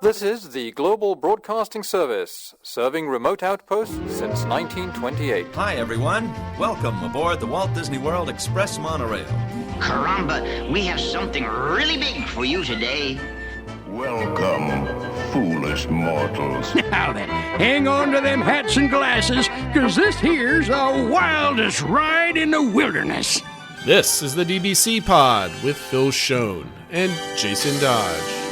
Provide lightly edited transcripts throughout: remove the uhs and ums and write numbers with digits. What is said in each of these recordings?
This is the Global Broadcasting Service, serving remote outposts since 1928. Hi, everyone. Welcome aboard the Walt Disney World Express monorail. Caramba, we have something really big for you today. Welcome, foolish mortals. Now then, hang on to them hats and glasses, because this here's the wildest ride in the wilderness. This is the DBC Pod with Phil Schoen and Jason Dodge.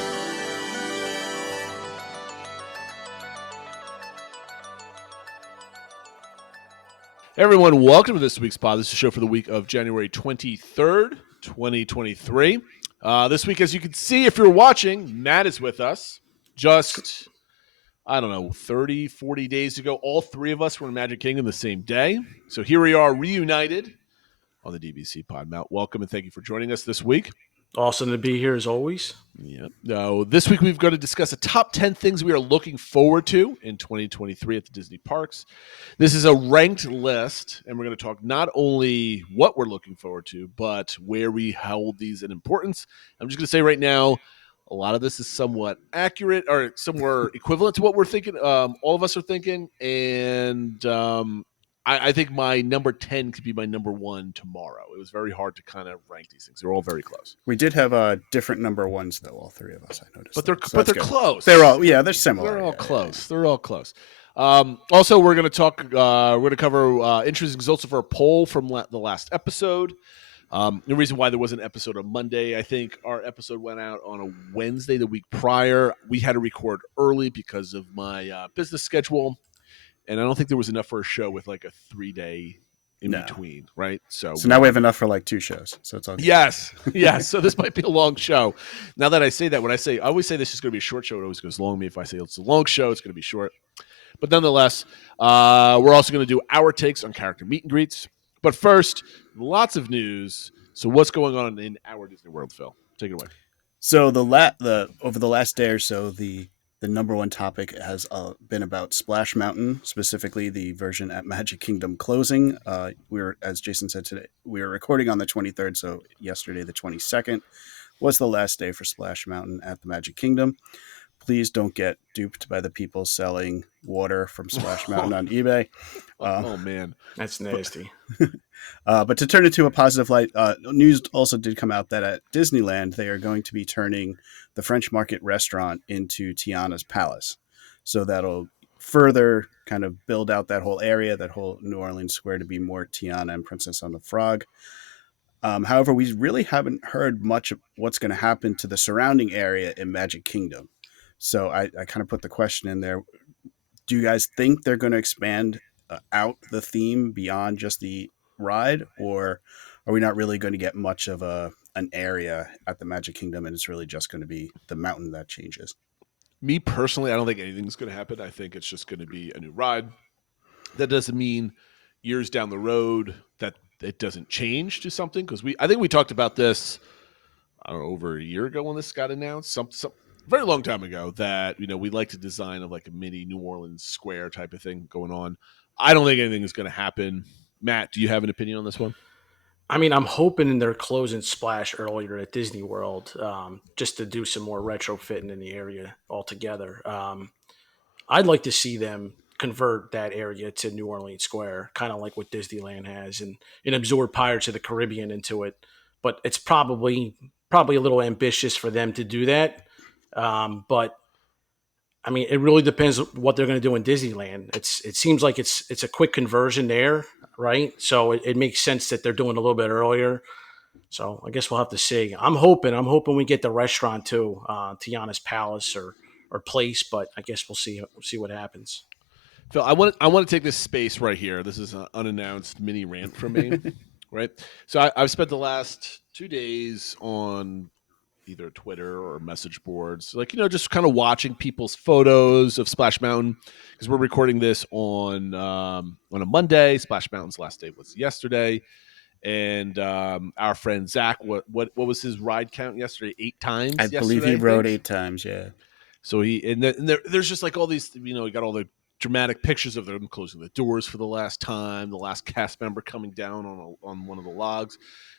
Everyone, welcome to this week's pod. This is a show for the week of January 23rd, 2023. This week, as you can see, if you're watching, Matt is with us. Just, 30, 40 days ago, all three of us were in Magic Kingdom the same day. So here we are reunited on the DBC pod. Matt, welcome and thank you for joining us this week. Awesome to be here as always. Yeah. Now, this week we've got to discuss the top 10 things we are looking forward to in 2023 at the Disney parks. This is a ranked list, and we're going to talk not only what we're looking forward to, but where we hold these in importance. I'm just going to say right now, a lot of this is somewhat accurate or somewhere equivalent to what we're thinking. All of us are thinking, and I think my number 10 could be my number 1 tomorrow. It was very hard to kind of rank these things. They're all very close. We did have different number ones, though, all three of us, I noticed. But they're close. They're similar. They're all close. They're all close. Also, we're going to talk, we're going to cover interesting results of our poll from the last episode. The reason why there was an episode on Monday, I think our episode went out on a Wednesday the week prior. We had to record early because of my business schedule. And I don't think there was enough for a show with like a 3-day in between, right? So now we have enough for like 2 shows. So it's all good. Yes. So this might be a long show. I always say this is going to be a short show. It always goes long to me. If I say it's a long show, it's going to be short. But nonetheless, we're also going to do our takes on character meet and greets. But first, lots of news. So what's going on in our Disney World, Phil? Take it away. So over the last day or so, the number one topic has been about Splash Mountain, specifically the version at Magic Kingdom closing. As Jason said today, we were recording on the 23rd, so yesterday, the 22nd, was the last day for Splash Mountain at the Magic Kingdom. Please don't get duped by the people selling water from Splash Mountain on eBay. Oh, man. That's nasty. But to turn it to a positive light, news also did come out that at Disneyland, they are going to be turning the French Market restaurant into Tiana's Palace. So that'll further kind of build out that whole area, that whole New Orleans Square, to be more Tiana and Princess on the Frog. However, we really haven't heard much of what's going to happen to the surrounding area in Magic Kingdom. So I kind of put the question in there. Do you guys think they're going to expand out the theme beyond just the ride, or are we not really going to get much of an area at the Magic Kingdom and it's really just going to be the mountain that changes? Me personally, I don't think anything's going to happen. I think it's just going to be a new ride. That doesn't mean years down the road that it doesn't change to something, because I think we talked about this, I don't know, over a year ago when this got announced, some very long time ago, that we like the design of like a mini New Orleans Square type of thing going on. I don't think anything is going to happen. Matt, do you have an opinion on this one? I mean, I'm hoping they're closing Splash earlier at Disney World, just to do some more retrofitting in the area altogether. I'd like to see them convert that area to New Orleans Square, kind of like what Disneyland has, and absorb Pirates of the Caribbean into it. But it's probably a little ambitious for them to do that. But I mean, it really depends what they're going to do in Disneyland. It seems like it's a quick conversion there, right? So it makes sense that they're doing a little bit earlier. So I guess we'll have to see. I'm hoping we get the restaurant too, Tiana's Palace or Place, but I guess we'll see what happens. Phil, I want to take this space right here. This is an unannounced mini rant from me, right? So I've spent the last 2 days on either Twitter or message boards, just kind of watching people's photos of Splash Mountain, because we're recording this on a Monday. Splash Mountain's last day was yesterday, and our friend Zach, what was his ride count yesterday? 8 times. I believe he rode 8 times. Yeah. So there's just like all these, we got all the dramatic pictures of them closing the doors for the last time, the last cast member coming down on one of the logs.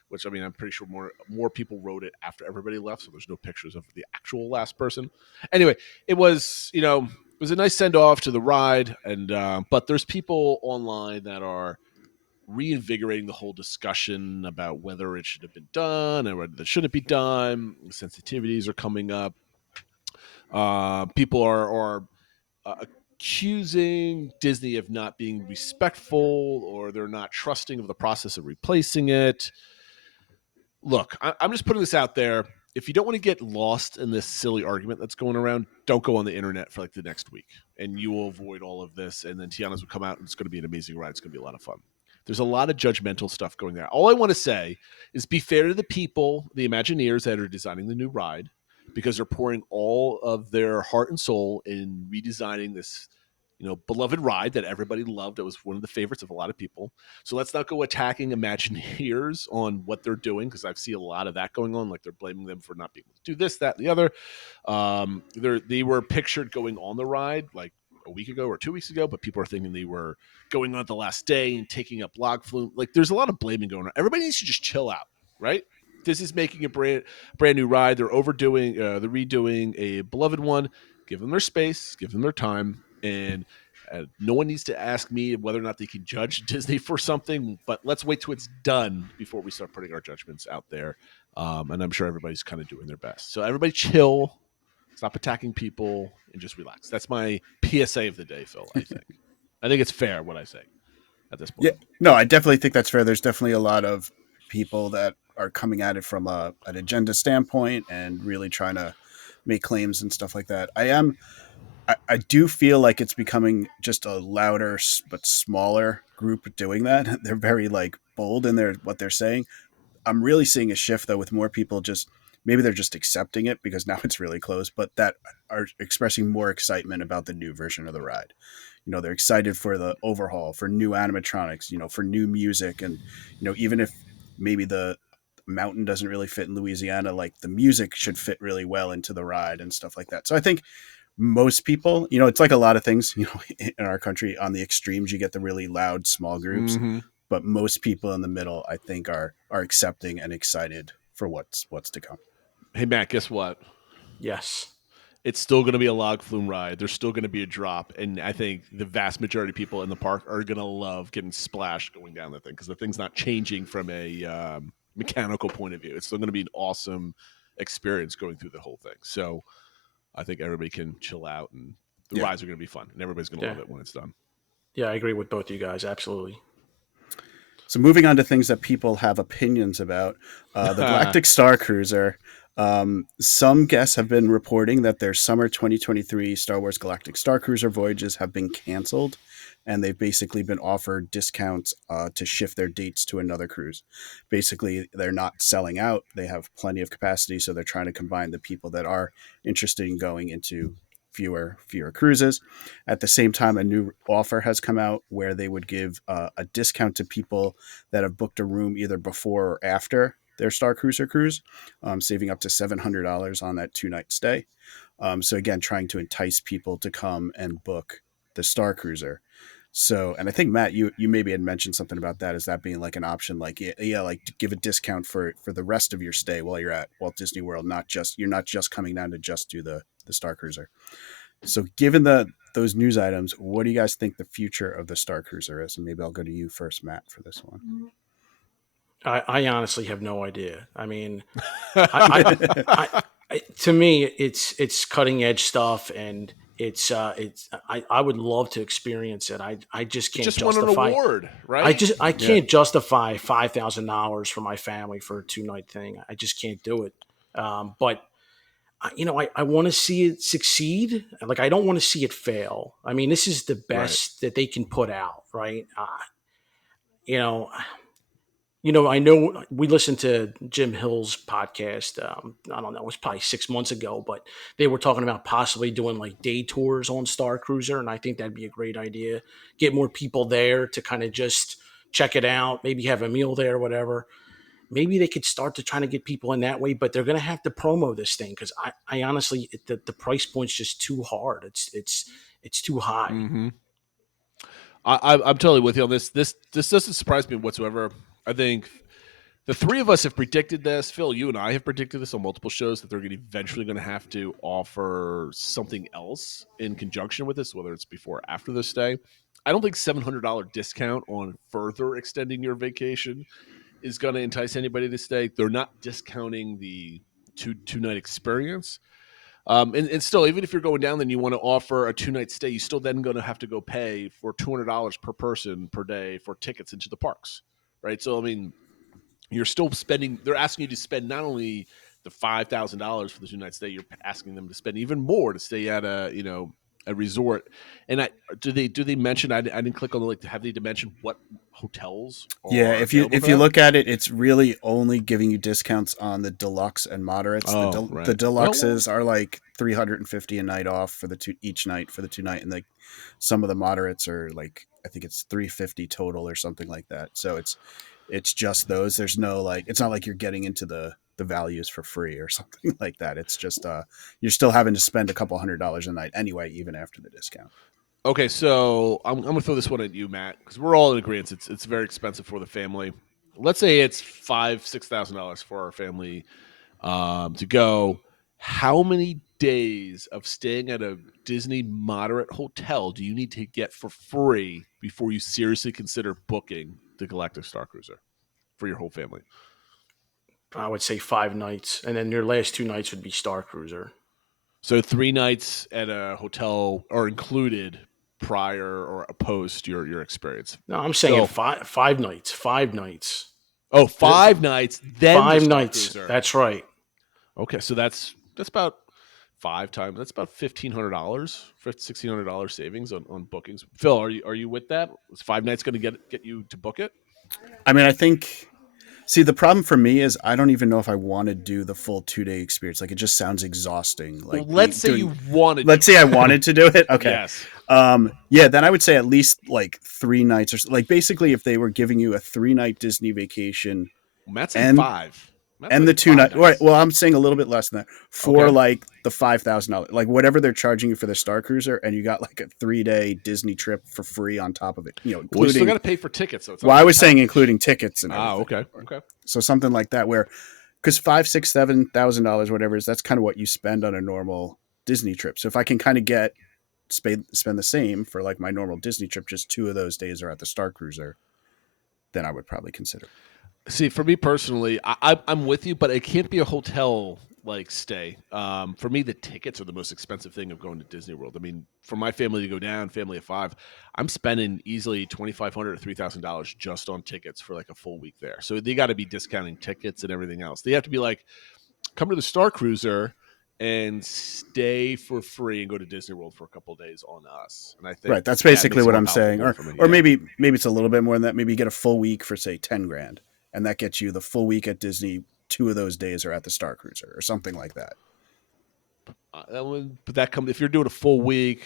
which I mean, I'm pretty sure more people wrote it after everybody left, so there's no pictures of the actual last person. Anyway, it was it was a nice send off to the ride, and but there's people online that are reinvigorating the whole discussion about whether it should have been done and whether it shouldn't be done. Sensitivities are coming up. People are accusing Disney of not being respectful, or they're not trusting of the process of replacing it. Look, I'm just putting this out there. If you don't want to get lost in this silly argument that's going around, don't go on the internet for like the next week, and you will avoid all of this. And then Tiana's will come out, and it's going to be an amazing ride. It's going to be a lot of fun. There's a lot of judgmental stuff going there. All I want to say is be fair to the people, the Imagineers that are designing the new ride, because they're pouring all of their heart and soul in redesigning this, beloved ride that everybody loved. It was one of the favorites of a lot of people. So let's not go attacking Imagineers on what they're doing, because I've seen a lot of that going on. Like they're blaming them for not being able to do this, that, and the other. They were pictured going on the ride like a week ago or 2 weeks ago, but people are thinking they were going on the last day and taking up log flume. Like there's a lot of blaming going on. Everybody needs to just chill out, right? Disney's making a brand new ride. They're redoing a beloved one. Give them their space, give them their time, and no one needs to ask me whether or not they can judge Disney for something. But let's wait till it's done before we start putting our judgments out there. And I'm sure everybody's kind of doing their best. So everybody chill, stop attacking people, and just relax. That's my PSA of the day, Phil. I think. I think it's fair what I say at this point. Yeah, no, I definitely think that's fair. There's definitely a lot of people that are coming at it from an agenda standpoint and really trying to make claims and stuff like that. I do feel like it's becoming just a louder but smaller group doing that. They're very like bold in what they're saying. I'm really seeing a shift though with more people maybe they're just accepting it because now it's really close, but that are expressing more excitement about the new version of the ride. They're excited for the overhaul, for new animatronics, for new music. And, even if maybe the mountain doesn't really fit in Louisiana, like the music should fit really well into the ride and stuff like that. So I think most people, it's like a lot of things, in our country, on the extremes, you get the really loud, small groups, but most people in the middle, I think are accepting and excited for what's to come. Hey, Matt, guess what? Yes. It's still going to be a log flume ride. There's still going to be a drop. And I think the vast majority of people in the park are going to love getting splashed going down the thing, because the thing's not changing from a mechanical point of view. It's still going to be an awesome experience going through the whole thing. So I think everybody can chill out, and the rides are going to be fun, and everybody's going to love it when it's done. Yeah, I agree with both of you guys. Absolutely. So moving on to things that people have opinions about, the Galactic Star Cruiser. Some guests have been reporting that their summer 2023 Star Wars Galactic Star Cruiser voyages have been canceled, and they've basically been offered discounts to shift their dates to another cruise. Basically, they're not selling out. They have plenty of capacity, so they're trying to combine the people that are interested in going into fewer cruises. At the same time, a new offer has come out where they would give a discount to people that have booked a room either before or after their Star Cruiser cruise, saving up to $700 on that 2-night stay. So again, trying to entice people to come and book the Star Cruiser. So, and I think Matt, you maybe had mentioned something about that. Is that being like an option? Like, like to give a discount for the rest of your stay while you're at Walt Disney World, you're not just coming down to just do the Star Cruiser. So given those news items, what do you guys think the future of the Star Cruiser is? And maybe I'll go to you first, Matt, for this one. I honestly have no idea. I mean, to me, it's cutting edge stuff, and I would love to experience it. I just can't justify. Won an award, right? I can't justify $5,000 for my family for a 2-night thing. I just can't do it. But I want to see it succeed. Like, I don't want to see it fail. I mean, this is the best that they can put out, right? I know we listened to Jim Hill's podcast. I don't know, it was probably 6 months ago, but they were talking about possibly doing like day tours on Star Cruiser. And I think that'd be a great idea. Get more people there to kind of just check it out, maybe have a meal there or whatever. Maybe they could start to try to get people in that way, but they're going to have to promo this thing. Cause I honestly, the price point's just too hard. It's too high. Mm-hmm. I'm totally with you on this. This doesn't surprise me whatsoever. I think The three of us have predicted this. Phil, you and I have predicted this on multiple shows that they're eventually going to have to offer something else in conjunction with this, whether it's before or after the stay. I don't think $700 discount on further extending your vacation is going to entice anybody to stay. They're not discounting the two-night experience. And still, even if you're going down, then you want to offer a 2-night stay, you still then going to have to go pay for $200 per person per day for tickets into the parks, right? So, I mean, you're still spending. They're asking you to spend not only the $5,000 for the 2-night stay, you're asking them to spend even more to stay at a resort. And do they mention? I didn't click on have they mentioned what hotels? Yeah, if you look at it, it's really only giving you discounts on the deluxe and moderates. Right. The deluxes are like $350 a night off for each night for the 2-night, and like some of the moderates are like I think it's $350 total or something like that. So it's just those. There's no it's not like you're getting into the values for free or something like that. It's just you're still having to spend a couple $100 a night anyway, even after the discount. Okay, so I'm gonna throw this one at you, Matt, because we're all in agreement. It's very expensive for the family. Let's say it's $5,000-$6,000 for our family to go. How many days of staying at a Disney moderate hotel do you need to get for free before you seriously consider booking the Galactic Star Cruiser for your whole family? I would say 5 nights, and then your last 2 nights would be Star Cruiser. So 3 nights at a hotel are included prior or post your experience. No, I'm saying 5 nights. 5 nights. Oh, 5 nights. Then 5 nights. Cruiser. That's right. Okay, so that's about 5 times. That's about $1,500, $1,600 savings on bookings. Phil, are you with that? Is 5 nights going to get you to book it? I mean, I think. See, the problem for me is I don't even know if I want to do the full 2-day experience. Like, it just sounds exhausting. Like, let's say you wanted. Let's say I wanted to do it. Okay. Yes. Yeah. Then I would say at least 3 nights or basically if they were giving you a 3-night Disney vacation. Matt's saying 5. And the 2 nights. Right. Well, I'm saying a little bit less than that for the $5,000, whatever they're charging you for the Star Cruiser, and you got a 3-day Disney trip for free on top of it. Including. Well, you still got to pay for tickets. So I was saying including tickets and everything. Okay. So something like that, where because $5,000, $7,000, whatever it is, that's kind of what you spend on a normal Disney trip. So if I can kind of spend the same for my normal Disney trip, just 2 of those days are at the Star Cruiser, then I would probably consider. See, for me personally, I'm with you, but it can't be a hotel stay. For me, the tickets are the most expensive thing of going to Disney World. I mean, for my family to go down, family of 5, I'm spending easily $2,500 or $3,000 just on tickets for a full week there. So they got to be discounting tickets and everything else. They have to be come to the Star Cruiser and stay for free and go to Disney World for a couple of days on us. And I think right, that's basically what I'm saying. Or maybe it's a little bit more than that. Maybe you get a full week for say $10,000. And that gets you the full week at Disney. 2 of those days are at the Star Cruiser or something like that. But that comes if you're doing a full week,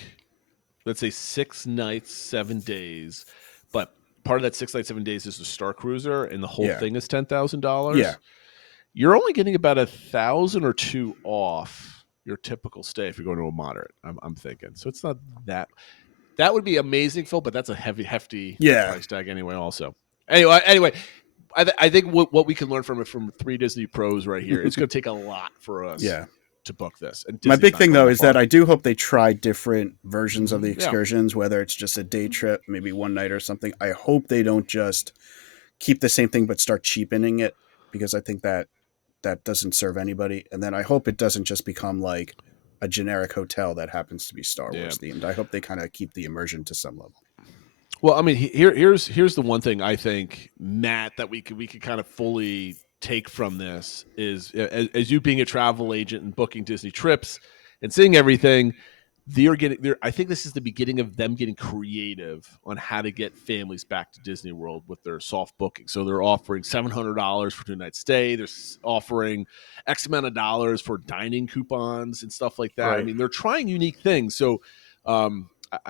let's say 6 nights, 7 days. But part of that 6 nights, 7 days is the Star Cruiser, and the whole thing is $10,000. Yeah, you're only getting about $1,000 or $2,000 off your typical stay if you're going to a moderate. I'm thinking so. It's not that. That would be amazing, Phil, but that's a hefty price tag anyway. Also, anyway. I think what we can learn from 3 Disney pros right here, it's going to take a lot for us to book this. And my big thing, though, is that I do hope they try different versions of the excursions, whether it's just a day trip, maybe 1 night or something. I hope they don't just keep the same thing but start cheapening it, because I think that doesn't serve anybody. And then I hope it doesn't just become a generic hotel that happens to be Star Wars themed. I hope they kind of keep the immersion to some level. Well, I mean, here's the one thing I think, Matt, that we could kind of fully take from this is, as you being a travel agent and booking Disney trips and seeing everything, I think this is the beginning of them getting creative on how to get families back to Disney World with their soft booking. So they're offering $700 for 2-night stay. They're offering X amount of dollars for dining coupons and stuff like that. Right. I mean, they're trying unique things. So,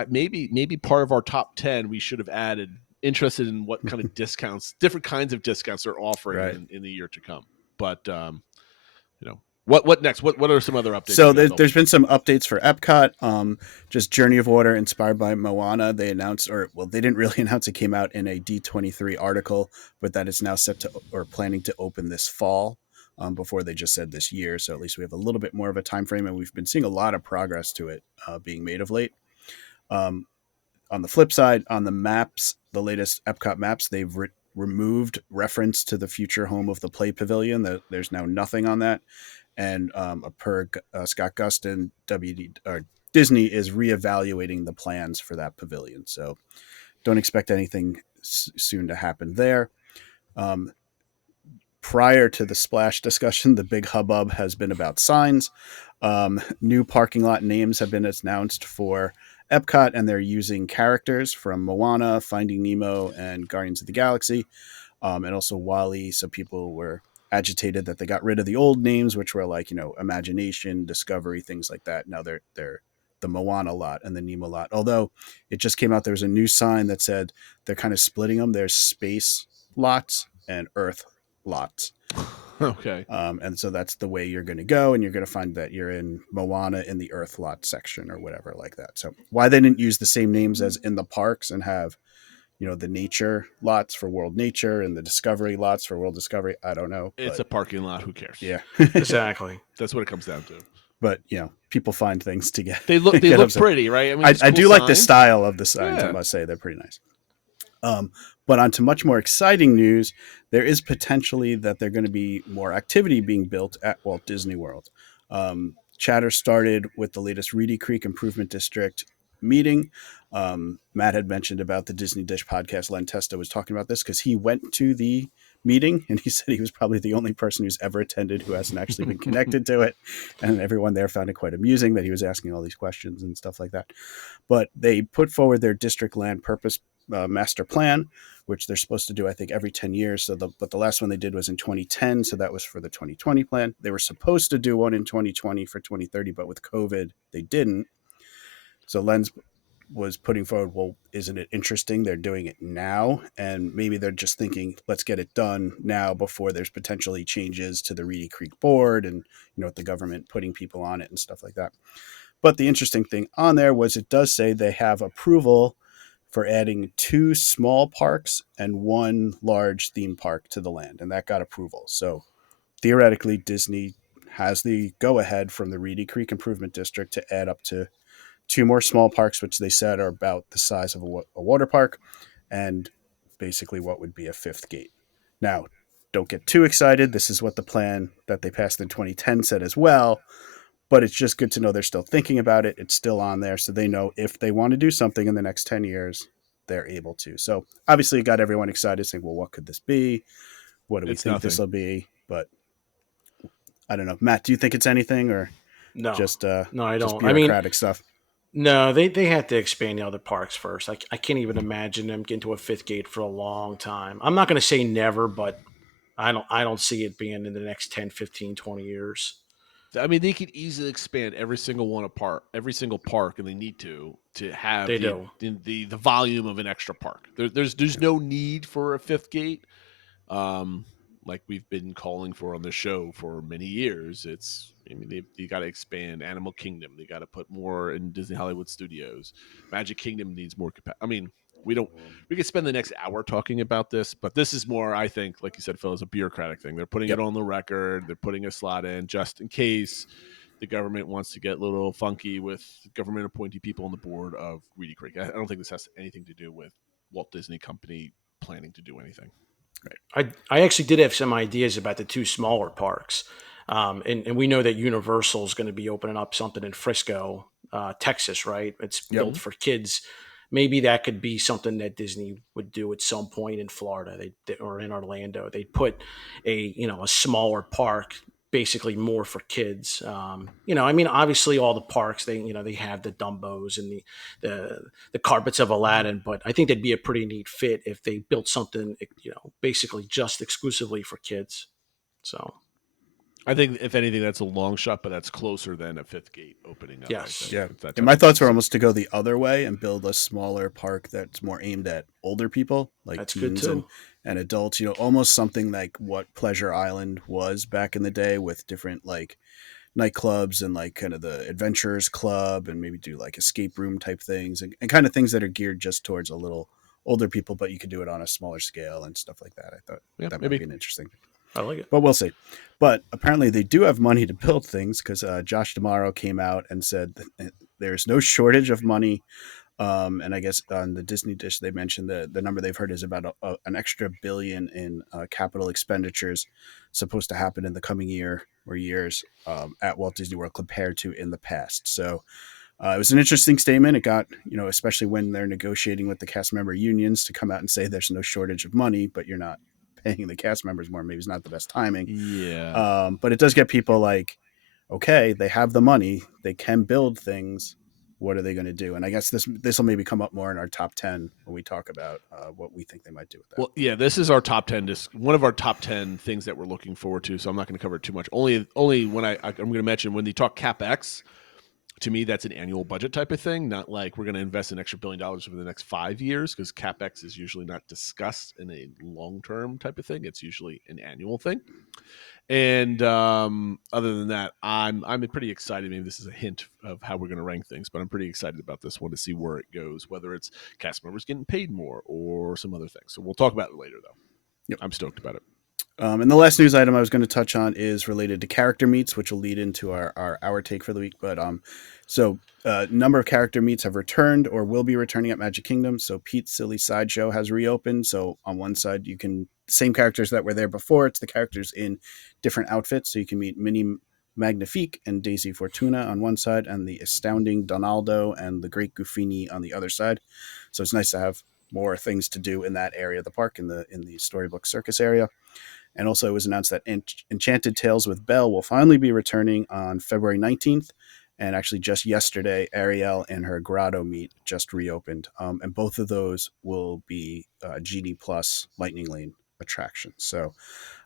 maybe part of our top 10 we should have added interested in what kind of discounts, different kinds of discounts they're offering in the year to come. But What next? What are some other updates? So you got, Phil? there's been some updates for Epcot. Just Journey of Water inspired by Moana. They announced, they didn't really announce. It came out in a D23 article, but that it's now set to or planning to open this fall. Before they just said this year, so at least we have a little bit more of a time frame, and we've been seeing a lot of progress to it being made of late. On the flip side, on the maps, the latest Epcot maps, they've removed reference to the future home of the Play Pavilion. There's now nothing on that. And per Scott Gustin, Disney is reevaluating the plans for that pavilion. So don't expect anything soon to happen there. Prior to the Splash discussion, the big hubbub has been about signs. New parking lot names have been announced for Epcot, and they're using characters from Moana, Finding Nemo, and Guardians of the Galaxy, and also WALL-E. So people were agitated that they got rid of the old names, which were like, Imagination, Discovery, things like that. Now they're the Moana lot and the Nemo lot. Although it just came out, there was a new sign that said they're kind of splitting them. There's space lots and Earth lots. Okay. And so that's the way you're going to go, and you're going to find that you're in Moana in the Earth lot section or whatever like that. So why they didn't use the same names as in the parks and have, the nature lots for World Nature and the Discovery lots for World Discovery, I don't know. It's a parking lot. Who cares? Yeah. Exactly. That's what it comes down to. But, people find things to get. They look get upset. pretty, right? I cool do like the signs. style of the signs, Yeah. I must say. They're pretty nice. But on to much more exciting news, there is potentially that there going to be more activity being built at Walt Disney World. Chatter started with the latest Reedy Creek Improvement District meeting. Matt had mentioned about the Disney Dish podcast. Len Testa was talking about this because he went to the meeting and he said he was probably the only person who's ever attended who hasn't actually been connected to it. And everyone there found it quite amusing that he was asking all these questions and stuff like that. But they put forward their district land purpose master plan, which they're supposed to do, I think, every 10 years. But the last one they did was in 2010. So that was for the 2020 plan. They were supposed to do one in 2020 for 2030, but with COVID, they didn't. So Len's was putting forward, well, isn't it interesting? They're doing it now. And maybe they're just thinking, let's get it done now before there's potentially changes to the Reedy Creek board and, with the government putting people on it and stuff like that. But the interesting thing on there was it does say they have approval for adding 2 small parks and 1 large theme park to the land. And that got approval. So theoretically, Disney has the go-ahead from the Reedy Creek Improvement District to add up to 2 more small parks, which they said are about the size of a water park, and basically what would be a 5th gate. Now, don't get too excited. This is what the plan that they passed in 2010 said as well, but it's just good to know they're still thinking about it. It's still on there, so they know if they want to do something in the next 10 years, they're able to. So obviously it got everyone excited, saying, well, what could this be? What do we think this will be? But I don't know. Matt, do you think it's anything or No, just no, I just don't. I mean, bureaucratic stuff? no, they had to expand the other parks first. I can't even imagine them getting to a 5th gate for a long time. I'm not going to say never, but I don't see it being in the next 10, 15, 20 years. I mean, they could easily expand every single park, and they need to have the volume of an extra park. There's no need for a 5th gate, like we've been calling for on the show for many years. They got to expand Animal Kingdom. They got to put more in Disney Hollywood Studios. Magic Kingdom needs more capacity. I mean, we could spend the next hour talking about this, but this is more, I think, like you said, Phil, is a bureaucratic thing. They're putting it on the record. They're putting a slot in just in case the government wants to get a little funky with government appointee people on the board of Reedy Creek. I don't think this has anything to do with Walt Disney Company planning to do anything. Right. I actually did have some ideas about the 2 smaller parks. And we know that Universal is going to be opening up something in Frisco, Texas, right? It's built for kids. Maybe that could be something that Disney would do at some point in Florida or in Orlando. They'd put a smaller park, basically more for kids. Obviously all the parks, they have the Dumbos and the carpets of Aladdin, but I think that'd be a pretty neat fit if they built something, basically just exclusively for kids. So I think, if anything, that's a long shot, but that's closer than a 5th gate opening up. Yes. Yeah. And my thoughts were almost to go the other way and build a smaller park that's more aimed at older people, like that's good teens too. and adults, almost something like what Pleasure Island was back in the day, with different like nightclubs and like kind of the adventurers club, and maybe do like escape room type things, and kind of things that are geared just towards a little older people, but you could do it on a smaller scale and stuff like that. I thought that might be an interesting thing. I like it. But we'll see. But apparently they do have money to build things, because Josh D'Amaro came out and said that there's no shortage of money. And I guess on the Disney Dish, they mentioned the number they've heard is about an extra $1 billion in capital expenditures supposed to happen in the coming year or years at Walt Disney World compared to in the past. So it was an interesting statement. It got, especially when they're negotiating with the cast member unions, to come out and say there's no shortage of money, but you're not paying the cast members more. Maybe it's not the best timing. Yeah. But it does get people like, okay, they have the money, they can build things. What are they going to do? And I guess this will maybe come up more in our top 10 when we talk about what we think they might do with that. Well, yeah, this is our top 10, one of our top 10 things that we're looking forward to. So I'm not going to cover it too much. Only when I'm going to mention when they talk CapEx, to me, that's an annual budget type of thing, not like we're going to invest an extra $1 billion over the next 5 years, because CapEx is usually not discussed in a long-term type of thing. It's usually an annual thing. And other than that, I'm pretty excited. Maybe this is a hint of how we're going to rank things, but I'm pretty excited about this one to see where it goes, whether it's cast members getting paid more or some other things. So we'll talk about it later, though. Yep. I'm stoked about it. And the last news item I was going to touch on is related to character meets, which will lead into our take for the week. But so a number of character meets have returned or will be returning at Magic Kingdom. So Pete's Silly Sideshow has reopened. So on one side, you can same characters that were there before. It's the characters in different outfits. So you can meet Minnie Magnifique and Daisy Fortuna on one side, and the astounding Donaldo and the Great Goofini on the other side. So it's nice to have more things to do in that area of the park, in the Storybook Circus area. And also it was announced that Enchanted Tales with Belle will finally be returning on February 19th. And actually just yesterday, Ariel and her Grotto meet just reopened. And both of those will be Genie Plus Lightning Lane attractions. So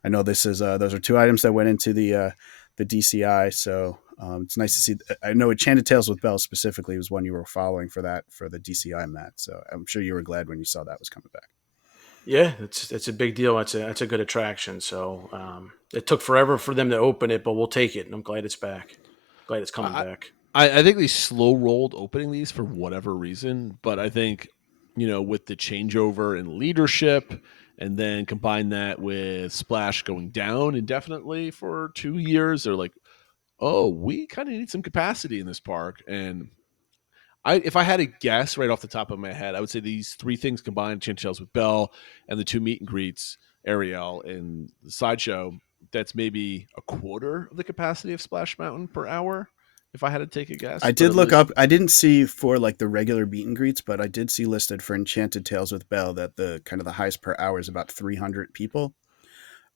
I know this is those are two items that went into the DCI. So it's nice to see. I know Enchanted Tales with Belle specifically was one you were following for the DCI, Matt. So I'm sure you were glad when you saw that was coming back. Yeah, it's a big deal. It's a good attraction. So it took forever for them to open it, but we'll take it. And I'm glad it's back. Glad it's coming back. I think they slow rolled opening these for whatever reason, but I think, with the changeover in leadership, and then combine that with Splash going down indefinitely for 2 years, they're like, oh, we kind of need some capacity in this park. And if I had to guess right off the top of my head, I would say these three things combined, Enchanted Tales with Belle and the two meet and greets, Ariel and the Sideshow, that's maybe a quarter of the capacity of Splash Mountain per hour, if I had to take a guess. I did look up. I didn't see for like the regular meet and greets, but I did see listed for Enchanted Tales with Belle that the kind of the highest per hour is about 300 people.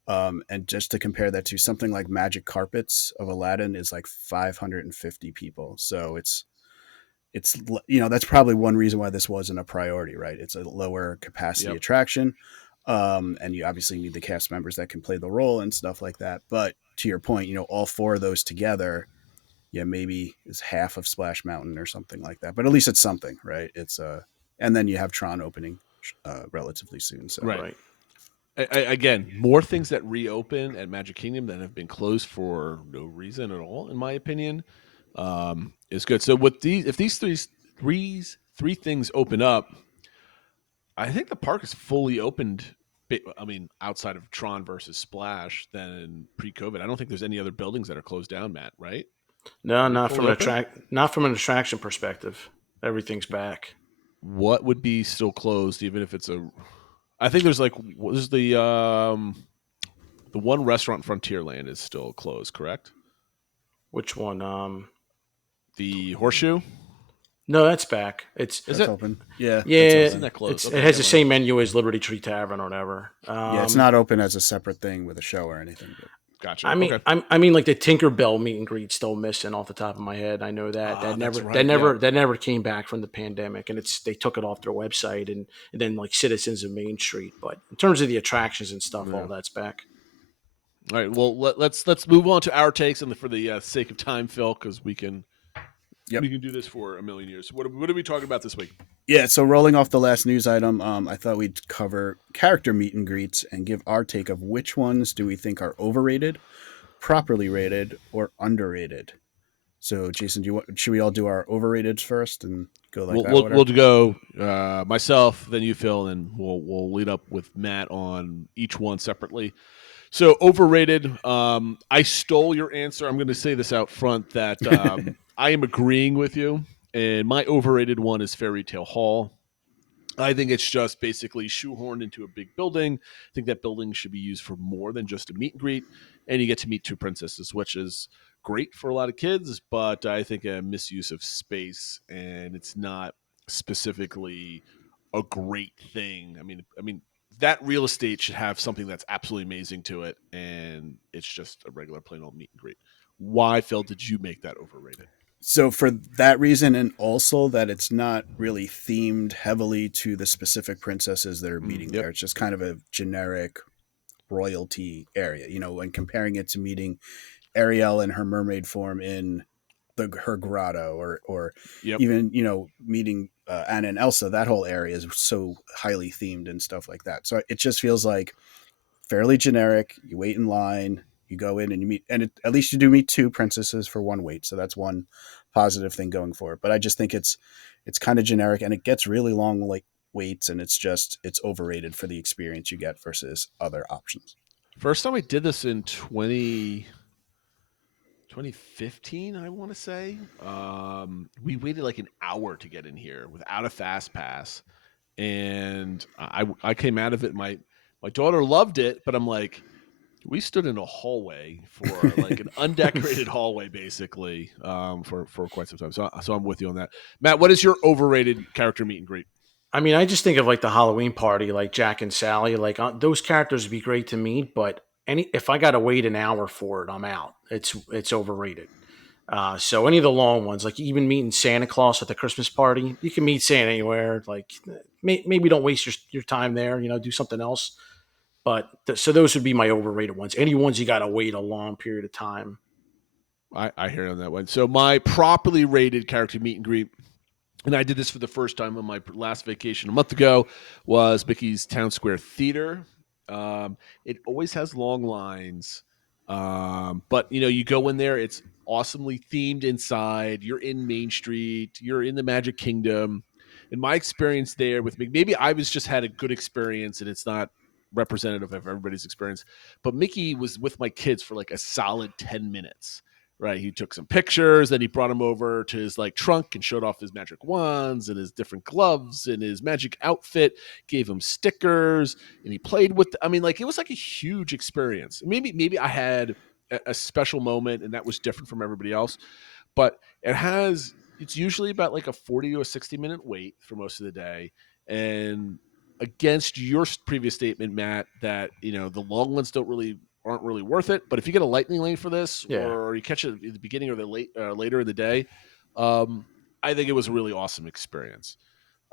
And just to compare that to something like Magic Carpets of Aladdin is like 550 people. So it's that's probably one reason why this wasn't a priority, right? It's a lower capacity attraction. And you obviously need the cast members that can play the role and stuff like that. But to your point, all four of those together, maybe is half of Splash Mountain or something like that. But at least it's something, right? It's and then you have Tron opening relatively soon. So right. Again, more things that reopen at Magic Kingdom that have been closed for no reason at all, in my opinion, is good. So if these three things open up, I think the park is fully opened. I mean, outside of Tron versus Splash, than pre-COVID. I don't think there's any other buildings that are closed down, Matt. Right? No, not from an attraction perspective. Everything's back. What would be still closed, even if it's I think there's the one restaurant in Frontierland is still closed, correct? Which one? The Horseshoe? No, that's back. It's open. Yeah. Isn't that closed? It has the same menu as Liberty Tree Tavern or whatever. It's not open as a separate thing with a show or anything. But. Gotcha. I mean, okay. I mean, like the Tinkerbell meet and greet still missing off the top of my head. I know that that never came back from the pandemic, and they took it off their website and then like Citizens of Main Street. But in terms of the attractions and stuff, all that's back. All right. Well, let's move on to our takes, and for the sake of time, Phil, because we can do this for a million years. What are we talking about this week? Yeah, so rolling off the last news item, I thought we'd cover character meet and greets and give our take of which ones do we think are overrated, properly rated or underrated. So, Jason, should we all do our overrated first and go like that? We'll go myself, then you, Phil, and we'll lead up with Matt on each one separately. So overrated. I stole your answer. I'm going to say this out front that I am agreeing with you, and my overrated one is Fairy Tale Hall. I think it's just basically shoehorned into a big building. I think that building should be used for more than just a meet and greet, and you get to meet two princesses, which is great for a lot of kids, but I think a misuse of space, and it's not specifically a great thing. I mean, that real estate should have something that's absolutely amazing to it, and it's just a regular plain old meet and greet. Why, Phil, did you make that overrated? So for that reason, and also that it's not really themed heavily to the specific princesses that are meeting there. It's just kind of a generic royalty area, when comparing it to meeting Ariel in her mermaid form in her grotto, or even meeting Anna and Elsa. That whole area is so highly themed and stuff like that. So it just feels like fairly generic. You wait in line, you go in and you meet, and at least you do meet two princesses for one wait. So that's one positive thing going for it. But I just think it's kind of generic, and it gets really long waits, and it's overrated for the experience you get versus other options. First time I did this in 2015, I want to say. We waited like an hour to get in here without a fast pass, and I came out of it. My daughter loved it, but I'm like, we stood in a hallway for like an undecorated hallway, basically, for quite some time. So I'm with you on that. Matt, what is your overrated character meet and greet? I mean, I just think of like the Halloween party, like Jack and Sally. Like those characters would be great to meet, but if I got to wait an hour for it, I'm out. It's overrated. So any of the long ones, like even meeting Santa Claus at the Christmas party, you can meet Santa anywhere. Like maybe don't waste your time there. Do something else. But so those would be my overrated ones. Any ones you got to wait a long period of time. I hear you on that one. So my properly rated character meet and greet, and I did this for the first time on my last vacation a month ago, was Mickey's Town Square Theater. It always has long lines, but you go in there, it's awesomely themed inside. You're in Main Street, you're in the Magic Kingdom. In my experience there with Mickey, maybe I just had a good experience and it's not representative of everybody's experience, but Mickey was with my kids for like a solid 10 minutes. Right, he took some pictures, then he brought him over to his trunk and showed off his magic wands and his different gloves and his magic outfit, gave him stickers, and he played with it was like a huge experience. Maybe I had a special moment and that was different from everybody else, but it's usually about like a 40 to a 60-minute wait for most of the day. And against your previous statement, Matt, that the long ones aren't really worth it, but if you get a lightning lane for this, or you catch it at the beginning or later in the day, I think it was a really awesome experience.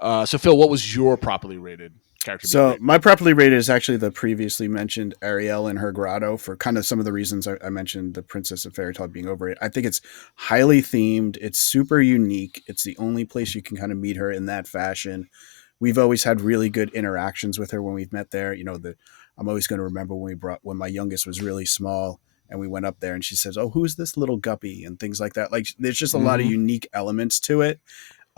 So Phil, what was your properly rated character? So my properly rated is actually the previously mentioned Ariel in her grotto, for kind of some of the reasons I mentioned the Princess of Fairy Tale being overrated. I think it's highly themed. It's super unique. It's the only place you can kind of meet her in that fashion. We've always had really good interactions with her when we've met there. I'm always going to remember when my youngest was really small and we went up there and she says, "Oh, who's this little guppy?" and things like that. Like there's just a lot of unique elements to it.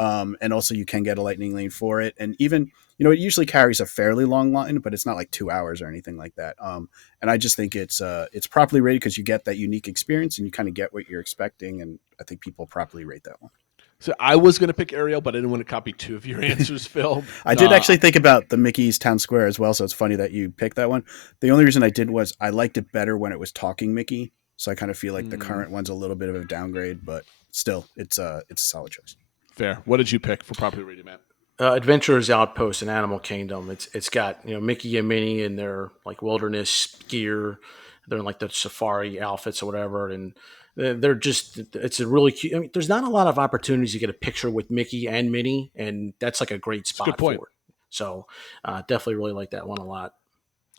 And also you can get a lightning lane for it. And even, it usually carries a fairly long line, but it's not like 2 hours or anything like that. And I just think it's properly rated because you get that unique experience and you kind of get what you're expecting. And I think people properly rate that one. So I was going to pick Ariel, but I didn't want to copy two of your answers, Phil. I did actually think about the Mickey's Town Square as well, so it's funny that you picked that one. The only reason I didn't was I liked it better when it was talking Mickey, so I kind of feel like the current one's a little bit of a downgrade, but still, it's a solid choice. Fair. What did you pick for properly rated, Matt? Adventurers Outpost in Animal Kingdom. It's got Mickey and Minnie in their like wilderness gear. They're in like the safari outfits or whatever, and it's a really cute. There's not a lot of opportunities to get a picture with Mickey and Minnie, and that's like a great spot for it. So definitely really like that one a lot.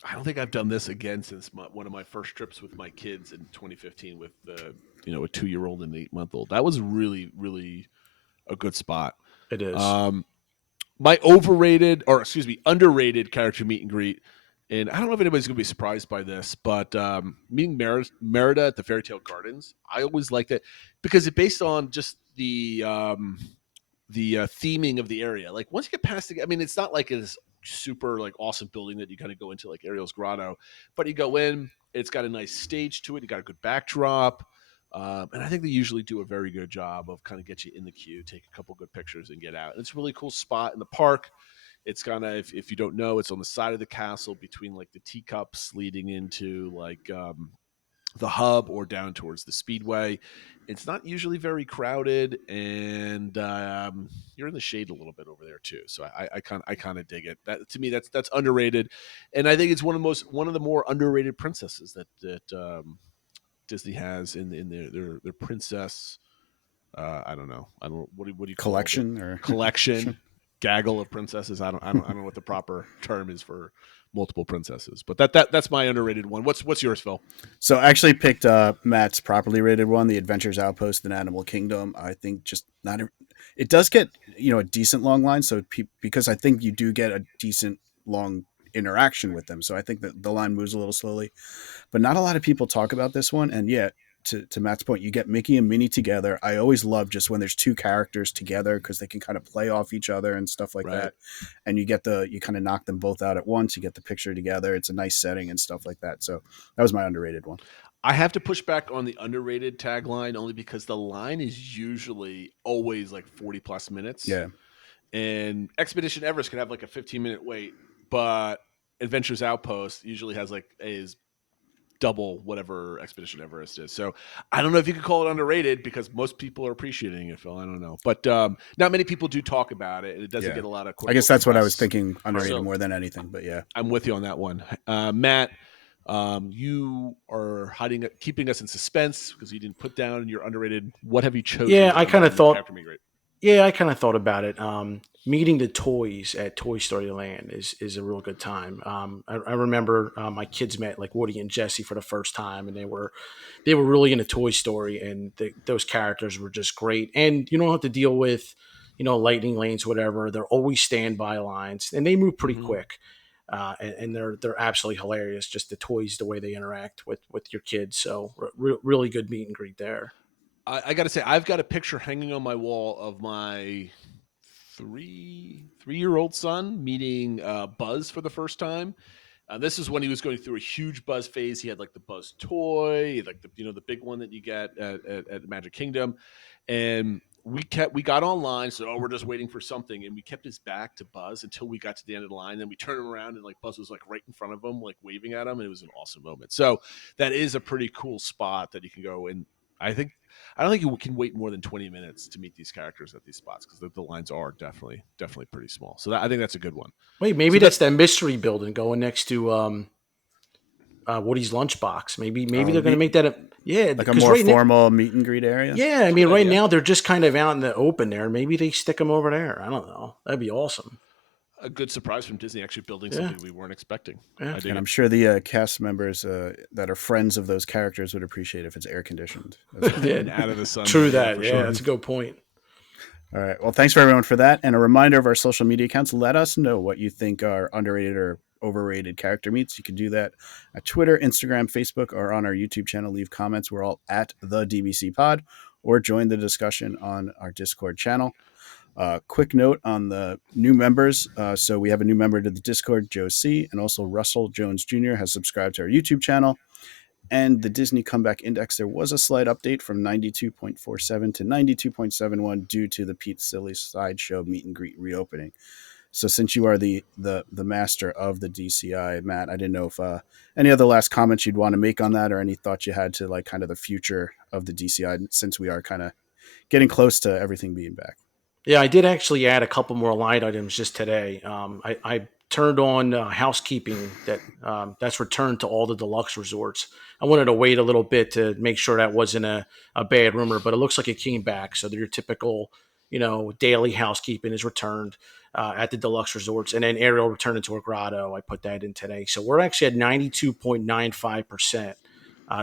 I don't think I've done this again since one of my first trips with my kids in 2015 with a 2-year-old and an 8-month-old. That was really, really a good spot. It is. My underrated character meet and greet And I don't know if anybody's going to be surprised by this, but meeting Merida at the Fairy Tale Gardens, I always liked it because it's based on just the theming of the area. Like once you get past I mean, it's not like it's super like awesome building that you kind of go into like Ariel's Grotto, but you go in, it's got a nice stage to it. You got a good backdrop. And I think they usually do a very good job of kind of get you in the queue, take a couple good pictures and get out. And it's a really cool spot in the park. It's kind of, if you don't know, it's on the side of the castle between like the teacups leading into like the hub or down towards the speedway. It's not usually very crowded, and you're in the shade a little bit over there too. So I kind of dig it. That to me, that's underrated, and I think it's one of the more underrated princesses that Disney has in their princess. I don't know. What do you call Collection it? or Collection. Gaggle of princesses. I don't know what the proper term is for multiple princesses, but that's my underrated one. What's yours, Phil? So I actually picked Matt's properly rated one, The Adventures Outpost in Animal Kingdom. I think just not. It does get a decent long line, so because I think you do get a decent long interaction with them. So I think that the line moves a little slowly, but not a lot of people talk about this one. And yet, to Matt's point, you get Mickey and Minnie together. I always love just when there's two characters together because they can kind of play off each other and stuff like that. And you kind of knock them both out at once. You get the picture together. It's a nice setting and stuff like that. So that was my underrated one. I have to push back on the underrated tagline only because the line is usually always like 40 plus minutes. Yeah. And Expedition Everest can have like a 15-minute wait, but Adventures Outpost usually has like is double whatever Expedition Everest is. So I don't know if you could call it underrated because most people are appreciating it, Phil. I don't know. But not many people do talk about it. It doesn't get a lot of I guess that's what I was thinking, underrated more than anything. But yeah. I'm with you on that one. Matt, you are keeping us in suspense because you didn't put down your underrated. What have you chosen? Yeah, I kind of thought. Yeah, I kind of thought about it. Meeting the toys at Toy Story Land is a real good time. I remember my kids met like Woody and Jesse for the first time, and they were really into Toy Story, and those characters were just great. And you don't have to deal with lightning lanes, whatever. They're always standby lines, and they move pretty quick. And they're absolutely hilarious. Just the toys, the way they interact with your kids. So really good meet and greet there. I got to say, I've got a picture hanging on my wall of my three-year-old son meeting Buzz for the first time. This is when he was going through a huge Buzz phase. He had like the Buzz toy, like the big one that you get at Magic Kingdom, and we got online. So we're just waiting for something, and we kept his back to Buzz until we got to the end of the line. Then we turned him around, and like Buzz was like right in front of him, like waving at him, and it was an awesome moment. So that is a pretty cool spot that you can go in. I don't think you can wait more than 20 minutes to meet these characters at these spots because the lines are definitely pretty small. So I think that's a good one. Wait, maybe that's that mystery building going next to Woody's Lunchbox. Maybe they're going to make that like a more formal meet and greet area. Yeah, I mean, now they're just kind of out in the open there. Maybe they stick them over there. I don't know. That'd be awesome. A good surprise from Disney actually building something we weren't expecting. Yeah. And I'm sure the cast members that are friends of those characters would appreciate if it's air conditioned. And out of the sun. True that. Yeah, that's a good point. All right. Well, thanks for everyone for that. And a reminder of our social media accounts. Let us know what you think are underrated or overrated character meets. You can do that at Twitter, Instagram, Facebook, or on our YouTube channel. Leave comments. We're all at the DBC Pod, or join the discussion on our Discord channel. Quick note on the new members. So we have a new member to the Discord, Joe C., and also Russell Jones Jr. has subscribed to our YouTube channel. And the Disney Comeback Index, there was a slight update from 92.47 to 92.71 due to the Pete Silly Sideshow meet and greet reopening. So since you are the master of the DCI, Matt, I didn't know if any other last comments you'd want to make on that or any thoughts you had to like kind of the future of the DCI since we are kind of getting close to everything being back. Yeah, I did actually add a couple more line items just today. I turned on housekeeping that's returned to all the deluxe resorts. I wanted to wait a little bit to make sure that wasn't a bad rumor, but it looks like it came back. So your typical, daily housekeeping is returned at the deluxe resorts. And then Ariel returned into a grotto. I put that in today. So we're actually at 92.95%.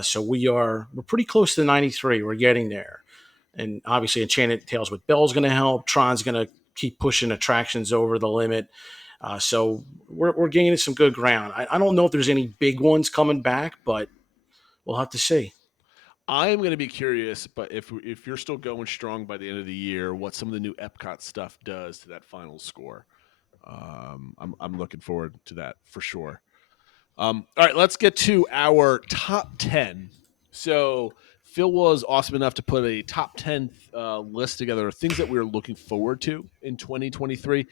So we're pretty close to 93. We're getting there. And obviously Enchanted Tales with Belle's going to help. Tron's going to keep pushing attractions over the limit. So we're gaining some good ground. I don't know if there's any big ones coming back, but we'll have to see. I am going to be curious, but if you're still going strong by the end of the year, what some of the new Epcot stuff does to that final score. I'm looking forward to that for sure. All right, let's get to our top 10. So Phil was awesome enough to put a top 10 list together of things that we were looking forward to in 2023.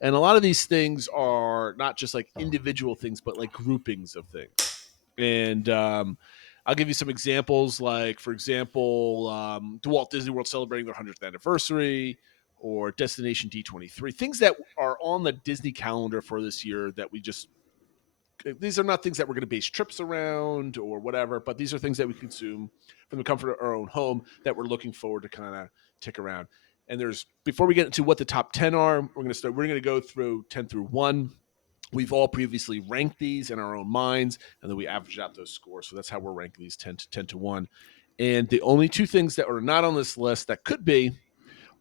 And a lot of these things are not just like individual things, but like groupings of things. And I'll give you some examples. Like, for example, the Walt Disney World celebrating their 100th anniversary, or Destination D23, things that are on the Disney calendar for this year that these are not things that we're going to base trips around or whatever, but these are things that we consume from the comfort of our own home that we're looking forward to kind of tick around. And before we get into what the top 10 are, we're going to go through 10 through 1. We've all previously ranked these in our own minds, and then we average out those scores. So that's how we're ranking these 10 to 1. And the only two things that are not on this list that could be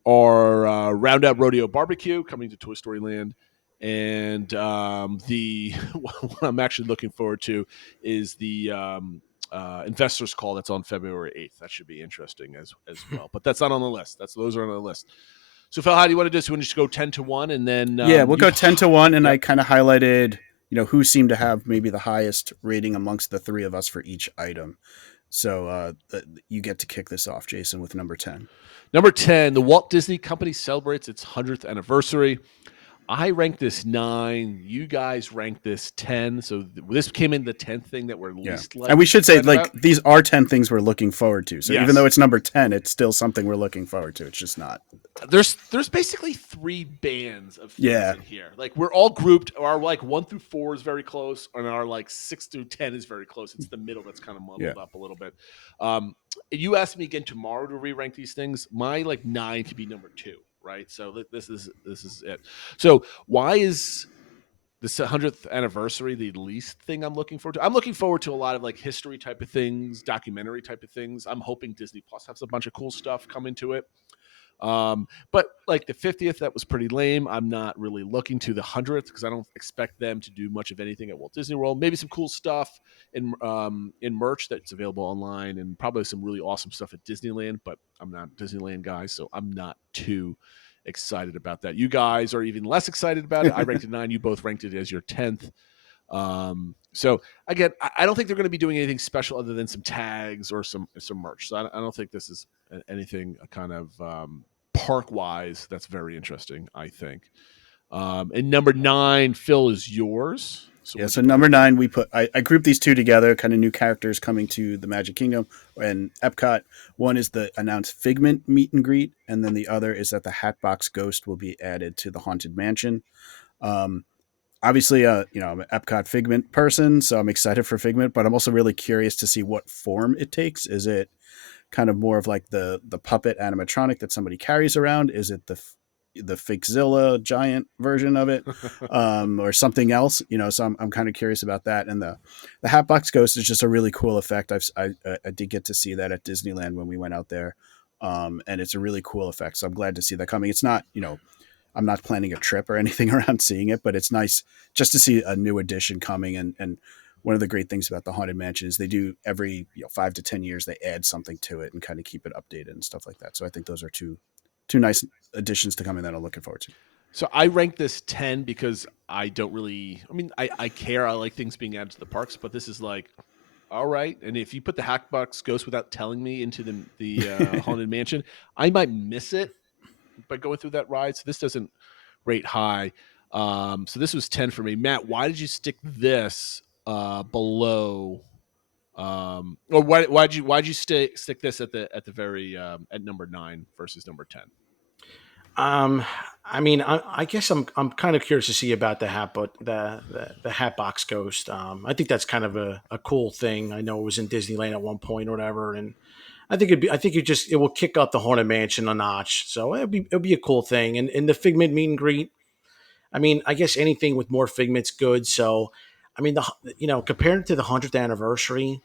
are Roundup Rodeo Barbecue coming to Toy Story Land. And the what I'm actually looking forward to is the investors call that's on February 8th. That should be interesting as well. But that's not on the list. Those are on the list. So Phil, how do you want to do this? You want to just go 10 to 1 and then we'll go 10 to 1, and I kind of highlighted who seemed to have maybe the highest rating amongst the three of us for each item. So you get to kick this off, Jason, with number 10. Number 10, the Walt Disney Company celebrates its 100th anniversary. I ranked this 9. You guys ranked this 10. So this came in the 10th thing that we're least likely. And we should say, about. these are 10 things we're looking forward to. So yes. Even though it's number 10, it's still something we're looking forward to. It's just not. There's basically 3 bands of things in here. Like, we're all grouped. Our 1 through 4 is very close, and our 6 through 10 is very close. It's the middle that's kind of muddled up a little bit. You asked me again tomorrow to re-rank these things. My 9 could be number 2. Right, so this is it. So why is this 100th anniversary the least thing I'm looking forward to? I'm looking forward to a lot of history type of things, documentary type of things. I'm hoping Disney Plus has a bunch of cool stuff coming to it. But the 50th, that was pretty lame. I'm not really looking to the 100th because I don't expect them to do much of anything at Walt Disney World. Maybe some cool stuff in merch that's available online, and probably some really awesome stuff at Disneyland. But I'm not a Disneyland guy, so I'm not too excited about that. You guys are even less excited about it. I ranked it 9. You both ranked it as your 10th. So again, I don't think they're going to be doing anything special other than some tags or some merch. So I don't think this is anything kind of park wise that's very interesting, I think. And number 9, Phil, is yours. So number 9, I grouped these two together, kind of new characters coming to the Magic Kingdom and Epcot. One is the announced Figment meet and greet, and then the other is that the Hatbox Ghost will be added to the Haunted Mansion. Obviously, I'm an Epcot Figment person, so I'm excited for Figment, but I'm also really curious to see what form it takes. Is it kind of more of the puppet animatronic that somebody carries around? Is it the Figzilla giant version of it, or something else? So I'm kind of curious about that. And the Hatbox Ghost is just a really cool effect. I did get to see that at Disneyland when we went out there, and it's a really cool effect. So I'm glad to see that coming. It's not, I'm not planning a trip or anything around seeing it, but it's nice just to see a new edition coming. And one of the great things about the Haunted Mansion is they do every 5 to 10 years, they add something to it and kind of keep it updated and stuff like that. So I think those are two nice additions to come in that I'm looking forward to. So I ranked this 10 because I don't really, I care. I like things being added to the parks, but this is all right. And if you put the Hatbox Ghost without telling me into the Haunted Mansion, I might miss it by going through that ride. So this doesn't rate high. So this was 10 for me. Matt, why did you stick this below? Or why'd you stick this at the very at number 9 versus number 10? I guess I'm kind of curious to see about the Hatbox Ghost. I think that's kind of a cool thing. I know it was in Disneyland at one point or whatever, and I think it will kick up the Haunted Mansion a notch. So it'll be a cool thing. And the Figment meet and greet, I guess anything with more Figment's good. So compared to the 100th anniversary,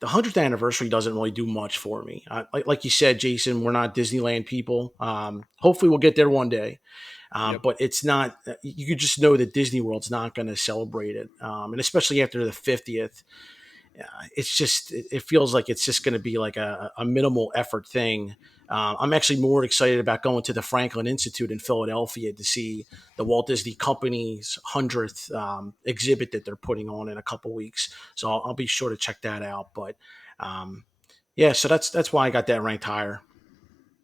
the 100th anniversary doesn't really do much for me. Like you said, Jason, we're not Disneyland people. Hopefully we'll get there one day. But it's not. You could just know that Disney World's not going to celebrate it, and especially after the 50th. It's just it feels like it's just going to be like a minimal effort thing. I'm actually more excited about going to the Franklin Institute in Philadelphia to see the Walt Disney Company's 100th exhibit that they're putting on in a couple weeks. So I'll be sure to check that out. But yeah, so that's why I got that ranked higher.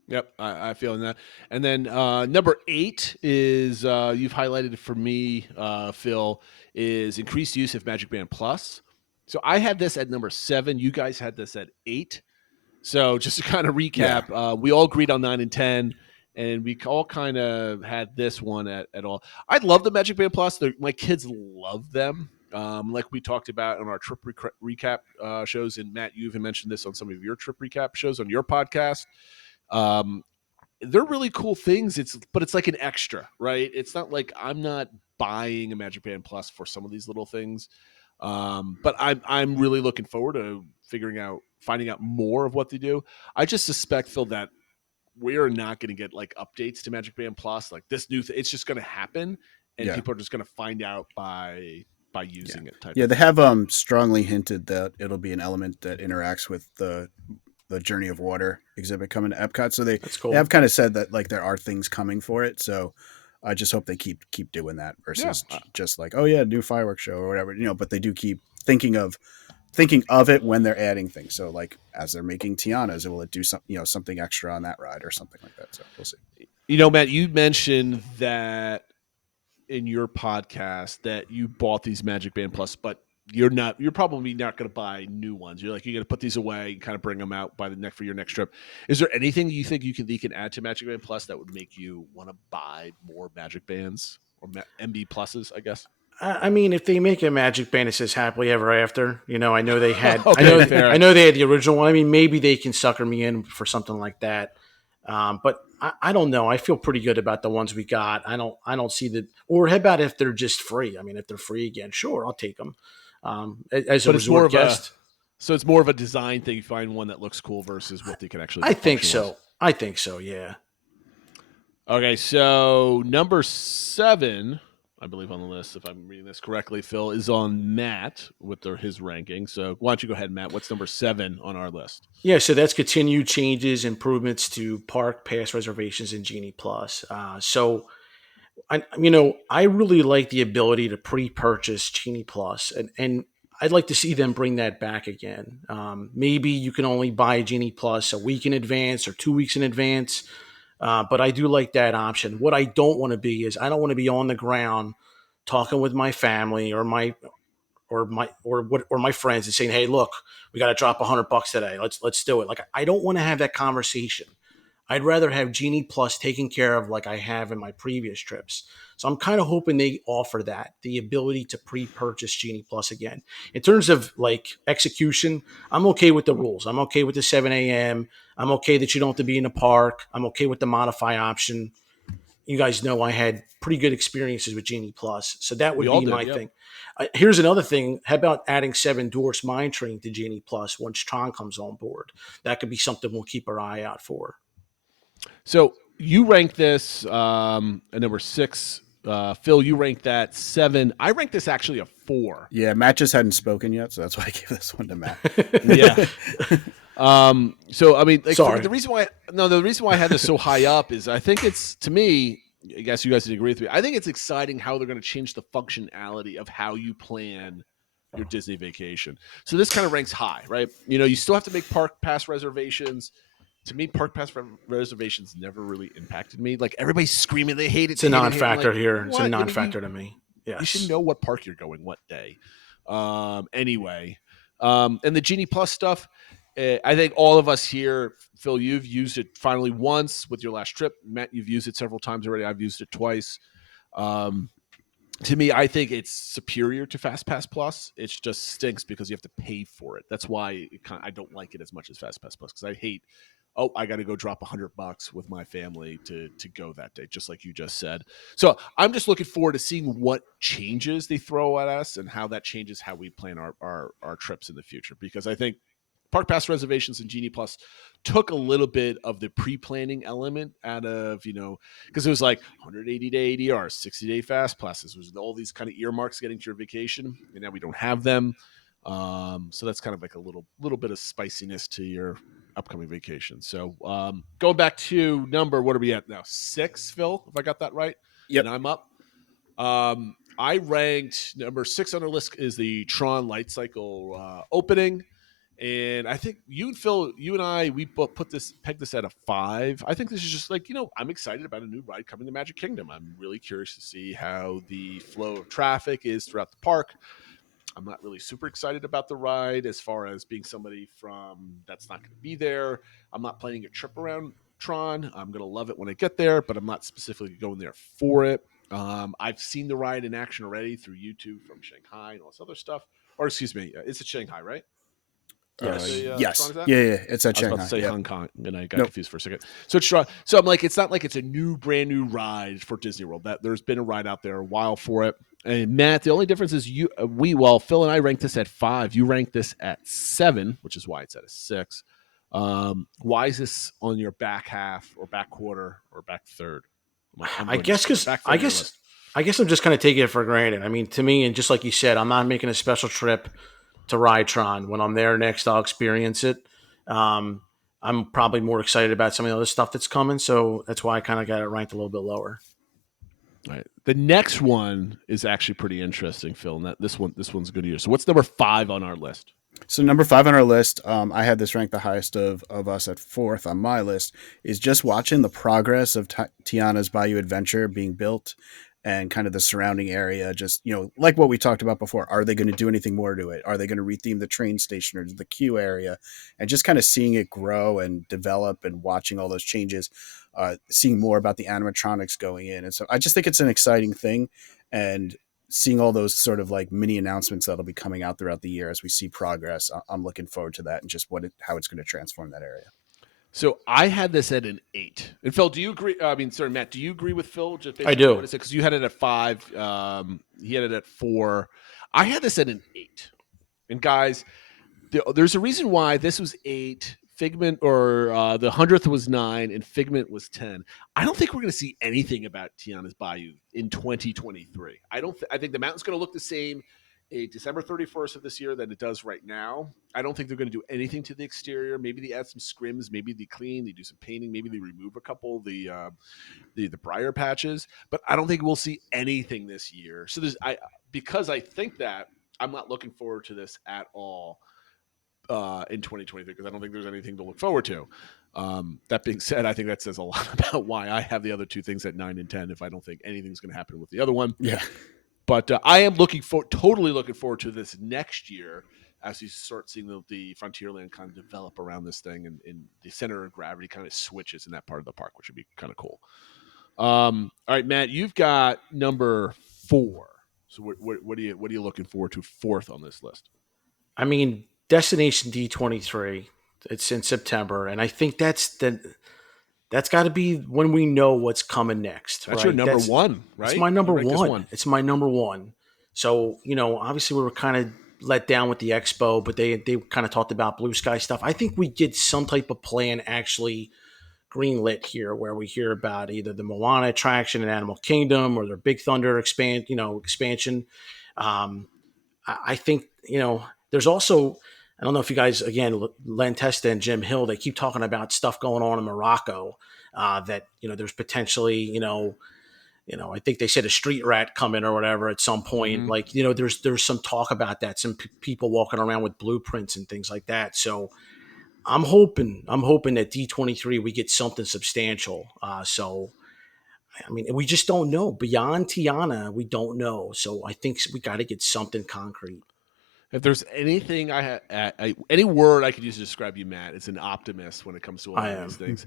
Yep, I feel in that. And then number 8 is you've highlighted for me, Phil, is increased use of Magic Band Plus. So I had this at number 7. You guys had this at 8. So just to kind of recap, we all agreed on 9 and 10, and we all kind of had this one at all. I love the Magic Band Plus. My kids love them. Like we talked about on our trip recap shows, and Matt, you even mentioned this on some of your trip recap shows on your podcast. They're really cool things. But it's like an extra, right? It's not like I'm not buying a Magic Band Plus for some of these little things. But I'm really looking forward to finding out more of what they do. I just suspect, Phil, that we are not going to get like updates to Magic Band Plus, like this new it's just going to happen, and people are just going to find out by using it. They have strongly hinted that it'll be an element that interacts with the Journey of Water exhibit coming to Epcot. So they have kind of said that like there are things coming for it. So I just hope they keep doing that versus just like, oh yeah, new fireworks show or whatever, but they do keep thinking of it when they're adding things. So like as they're making Tiana's, will it do something, something extra on that ride or something like that. So we'll see. Matt, you mentioned that in your podcast that you bought these Magic Band Plus, but you're probably not going to buy new ones. You're going to put these away and kind of bring them out for your next trip. Is there anything you think they can add to Magic Band Plus that would make you want to buy more Magic Bands or MB Pluses, I guess? I mean, if they make a Magic Band that says "Happily Ever After," I know they had. Okay, I know they had the original one. I mean, maybe they can sucker me in for something like that. But I don't know. I feel pretty good about the ones we got. I don't see that. Or how about if they're just free? I mean, if they're free again, sure, I'll take them. As a resort guest. So it's more of a design thing. You find one that looks cool versus what they can actually. I think so. Yeah. Okay, so number 7, I believe on the list, if I'm reading this correctly, Phil, is on Matt with his ranking. So why don't you go ahead, Matt? What's number 7 on our list? Yeah, so that's continued changes, improvements to park pass reservations in Genie Plus. I really like the ability to pre-purchase Genie Plus, and I'd like to see them bring that back again. Maybe you can only buy Genie Plus a week in advance or 2 weeks in advance, but I do like that option. What I don't want to be is I don't want to be on the ground talking with my family or my friends and saying, "Hey, look, we got to drop $100 today. Let's do it." Like I don't want to have that conversation. I'd rather have Genie Plus taken care of like I have in my previous trips. So I'm kind of hoping they offer that, the ability to pre-purchase Genie Plus again. In terms of like execution, I'm okay with the rules. I'm okay with the 7 a.m. I'm okay that you don't have to be in the park. I'm okay with the modify option. You guys know I had pretty good experiences with Genie Plus. So that would be my thing. Here's another thing. How about adding 7 Dwarfs Mine Train to Genie Plus once Tron comes on board? That could be something we'll keep our eye out for. So you ranked this at number 6. Phil, you ranked that 7. I ranked this actually a 4. Yeah, Matt just hadn't spoken yet, so that's why I gave this one to Matt. Yeah. So I mean, sorry. The reason why I had this so high up is I think it's, to me, I guess you guys would agree with me, I think it's exciting how they're going to change the functionality of how you plan your Disney vacation. So this kind of ranks high, right? You still have to make park pass reservations. To me, park pass reservations never really impacted me. Like everybody's screaming, they hate it. It's a non-factor here. It's a non-factor to me. Yes. You should know what park you're going, what day. Anyway, and the Genie Plus stuff, I think all of us here, Phil, you've used it finally once with your last trip. Matt, you've used it several times already. I've used it twice. To me, I think it's superior to FastPass Plus. It just stinks because you have to pay for it. That's why I don't like it as much as FastPass Plus, because I hate, I got to go drop $100 with my family to go that day, just like you just said. So I'm just looking forward to seeing what changes they throw at us and how that changes how we plan our trips in the future. Because I think Park Pass reservations and Genie Plus took a little bit of the pre-planning element out of, because it was like 180-day ADR, 60-day fast passes, was all these kind of earmarks getting to your vacation, and now we don't have them. So that's kind of like a little bit of spiciness to your upcoming vacation. So going back to what are we at now? 6, Phil, if I got that right? Yep. And I'm up. I ranked number 6 on our list is the Tron Light Cycle opening. And I think you and Phil, we pegged this at a 5. I think this is just like, I'm excited about a new ride coming to Magic Kingdom. I'm really curious to see how the flow of traffic is throughout the park. I'm not really super excited about the ride as far as being somebody that's not going to be there. I'm not planning a trip around Tron. I'm going to love it when I get there, but I'm not specifically going there for it. I've seen the ride in action already through YouTube from Shanghai and all this other stuff. Or excuse me, it's at Shanghai, right? Yes. Yes. Yeah, It's at I was Shanghai. about to say Hong Kong, and I got confused for a second. So it's so I'm like, it's not like it's a brand new ride for Disney World. That there's been a ride out there a while for it. And Matt, the only difference is Phil and I ranked this at 5. You ranked this at 7, which is why it's at a 6. Why is this on your back half or back quarter or back third? I guess I'm just kind of taking it for granted. I mean, to me, and just like you said, I'm not making a special trip to ride Tron. When I'm there next, I'll experience it. I'm probably more excited about some of the other stuff that's coming, so that's why I kind of got it ranked a little bit lower. All right. The next one is actually pretty interesting, Phil. And this one's good to you. So what's number 5 on our list? So number 5 on our list, I had this ranked the highest of us at 4th on my list, is just watching the progress of Tiana's Bayou Adventure being built and kind of the surrounding area. Just, like what we talked about before, are they going to do anything more to it? Are they going to retheme the train station or the queue area? And just kind of seeing it grow and develop and watching all those changes, seeing more about the animatronics going in. And so I just think it's an exciting thing, and seeing all those sort of like mini announcements that'll be coming out throughout the year as we see progress. I'm looking forward to that and just how it's going to transform that area. So I had this at an 8. And Phil, do you agree? Matt, do you agree with Phil? I do. Because you had it at 5. He had it at 4. I had this at an 8. And guys, there's a reason why this was 8. Figment or the 100th was 9 and Figment was 10. I don't think we're going to see anything about Tiana's Bayou in 2023. I think the mountain's going to look the same December 31st of this year than it does right now. I don't think they're going to do anything to the exterior. Maybe they add some scrims, maybe they clean, they do some painting, maybe they remove a couple of the briar patches, but I don't think we'll see anything this year. So because I think that, I'm not looking forward to this at all in 2023 because I don't think there's anything to look forward to. That being said, I think that says a lot about why I have the other two things at 9 and 10 if I don't think anything's going to happen with the other one. Yeah. But I am totally looking forward to this next year as you start seeing the Frontierland kind of develop around this thing and the center of gravity kind of switches in that part of the park, which would be kind of cool. All right, Matt, you've got number 4. So what are you looking forward to 4th on this list? I mean, Destination D23. It's in September, and I think that's got to be when we know what's coming next. That's your number 1, right? It's my number 1. It's my number 1. So, obviously we were kind of let down with the expo, but they kind of talked about blue sky stuff. I think we get some type of plan actually greenlit here where we hear about either the Moana attraction in Animal Kingdom or their Big Thunder expansion. I think, there's also, I don't know if you guys, again, Len Testa and Jim Hill, they keep talking about stuff going on in Morocco that, there's potentially, I think they said a street rat coming or whatever at some point. Mm-hmm. Like, there's some talk about that, some people walking around with blueprints and things like that. So I'm hoping that D23, we get something substantial. We just don't know. Beyond Tiana, we don't know. So I think we got to get something concrete. If there's anything any word I could use to describe you, Matt, it's an optimist when it comes to all of these things.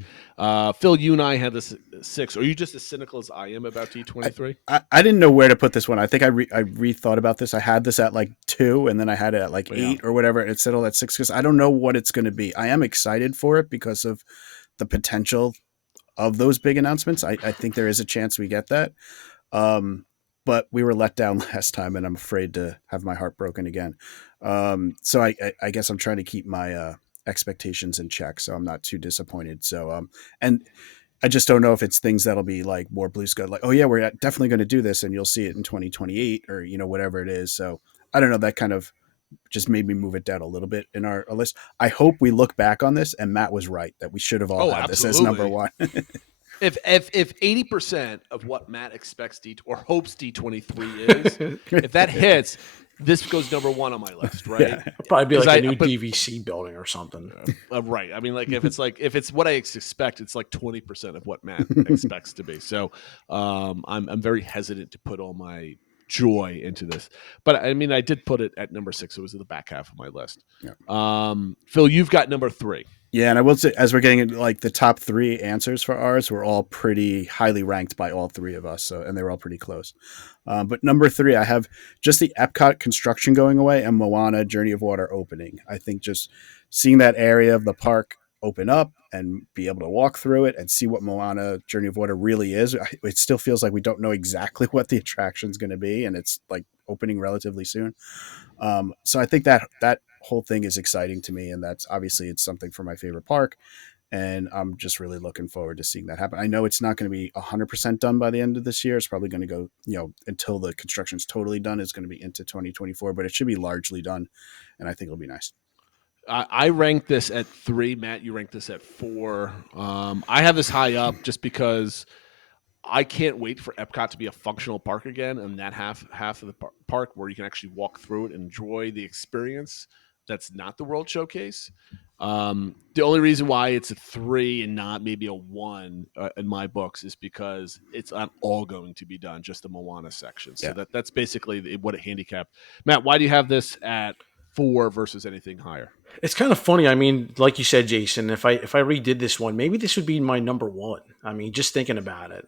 Phil, you and I had this 6. Are you just as cynical as I am about D23? I didn't know where to put this one. I think I rethought about this. I had this at like 2, and then I had it at like 8 or whatever. It settled at 6 because I don't know what it's going to be. I am excited for it because of the potential of those big announcements. I think there is a chance we get that. But we were let down last time, and I'm afraid to have my heart broken again. So I guess I'm trying to keep my expectations in check, so I'm not too disappointed. So and I just don't know if it's things that'll be like more blue sky, like, oh yeah, we're definitely going to do this, and you'll see it in 2028 or whatever it is. So I don't know. That kind of just made me move it down a little bit in our list. I hope we look back on this and Matt was right, that we should have all had this as number one. If 80% of what Matt expects or hopes D23 is, if that hits, this goes number one on my list, right? Yeah. It'll probably be like a new DVC building or something. Right. I mean, like if it's what I expect, it's like 20% of what Matt expects to be. So I'm very hesitant to put all my joy into this, but I mean, I did put it at number 6. It was in the back half of my list. Yeah. Phil, you've got number 3. Yeah, and I will say, as we're getting into like the top 3 answers for ours, we're all pretty highly ranked by all 3 of us. So, and they were all pretty close. But number 3, I have just the Epcot construction going away and Moana Journey of Water opening. I think just seeing that area of the park open up and be able to walk through it and see what Moana Journey of Water really is. It still feels like we don't know exactly what the attraction is going to be, and it's like opening relatively soon. So I think that whole thing is exciting to me, and that's obviously it's something for my favorite park, and I'm just really looking forward to seeing that happen. I know it's not going to be 100% done by the end of this year. It's probably going to go, until the construction's totally done, it's going to be into 2024, but it should be largely done, and I think it'll be nice. I ranked this at 3. Matt, you ranked this at 4. I have this high up just because I can't wait for Epcot to be a functional park again, and that half of the park where you can actually walk through it and enjoy the experience. That's not the World Showcase. The only reason why it's a 3 and not maybe a 1 in my books is because it's not all going to be done, just the Moana section. So that's basically what it handicapped. Matt, why do you have this at 4 versus anything higher? It's kind of funny. I mean, like you said, Jason, if I redid this one, maybe this would be my number 1. I mean, just thinking about it.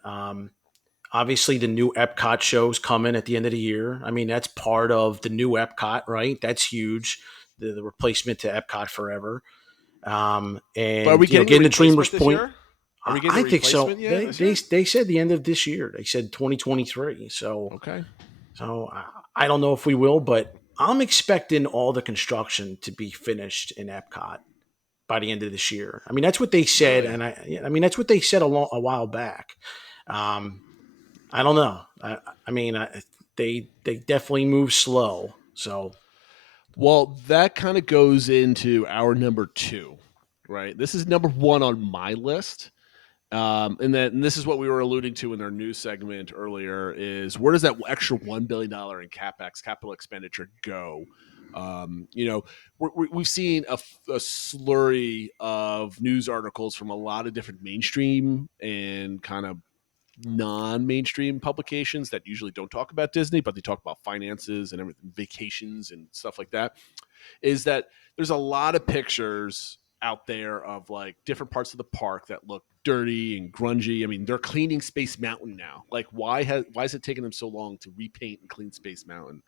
Obviously, the new Epcot shows coming at the end of the year. I mean, that's part of the new Epcot, right? That's huge. The replacement to Epcot Forever. And but are we getting the Dreamers Point? I think so. They said the end of this year. They said 2023. So okay. So I don't know if we will, but I'm expecting all the construction to be finished in Epcot by the end of this year. I mean, that's what they said, and I mean that's what they said a while back. I don't know. I mean, they definitely move slow. So, well, that kind of goes into our number 2, right? This is number 1 on my list. And this is what we were alluding to in our news segment earlier is where does that extra $1 billion in capital expenditure go? We've seen a slurry of news articles from a lot of different mainstream and kind of non-mainstream publications that usually don't talk about Disney, but they talk about finances and everything, vacations and stuff like that, is that there's a lot of pictures out there of like different parts of the park that look dirty and grungy. I mean, they're cleaning Space Mountain now. Like, why is it taking them so long to repaint and clean Space Mountain?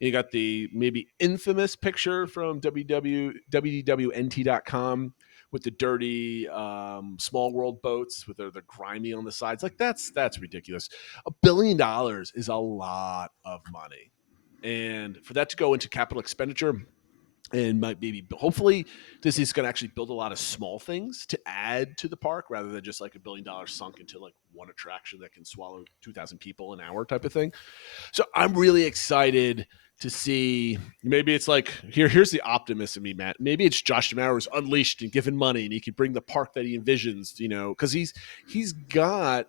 And you got the maybe infamous picture from WDWNT.com with the dirty Small World boats with they're grimy on the sides. Like that's ridiculous. $1 billion is a lot of money, and for that to go into capital expenditure. And hopefully Disney's going to actually build a lot of small things to add to the park rather than just like $1 billion sunk into like one attraction that can swallow 2,000 people an hour type of thing. So I'm really excited to see. Maybe it's like here's the optimist in me, Matt. Maybe it's Josh D'Amaro who's unleashed and given money and he can bring the park that he envisions, because he's got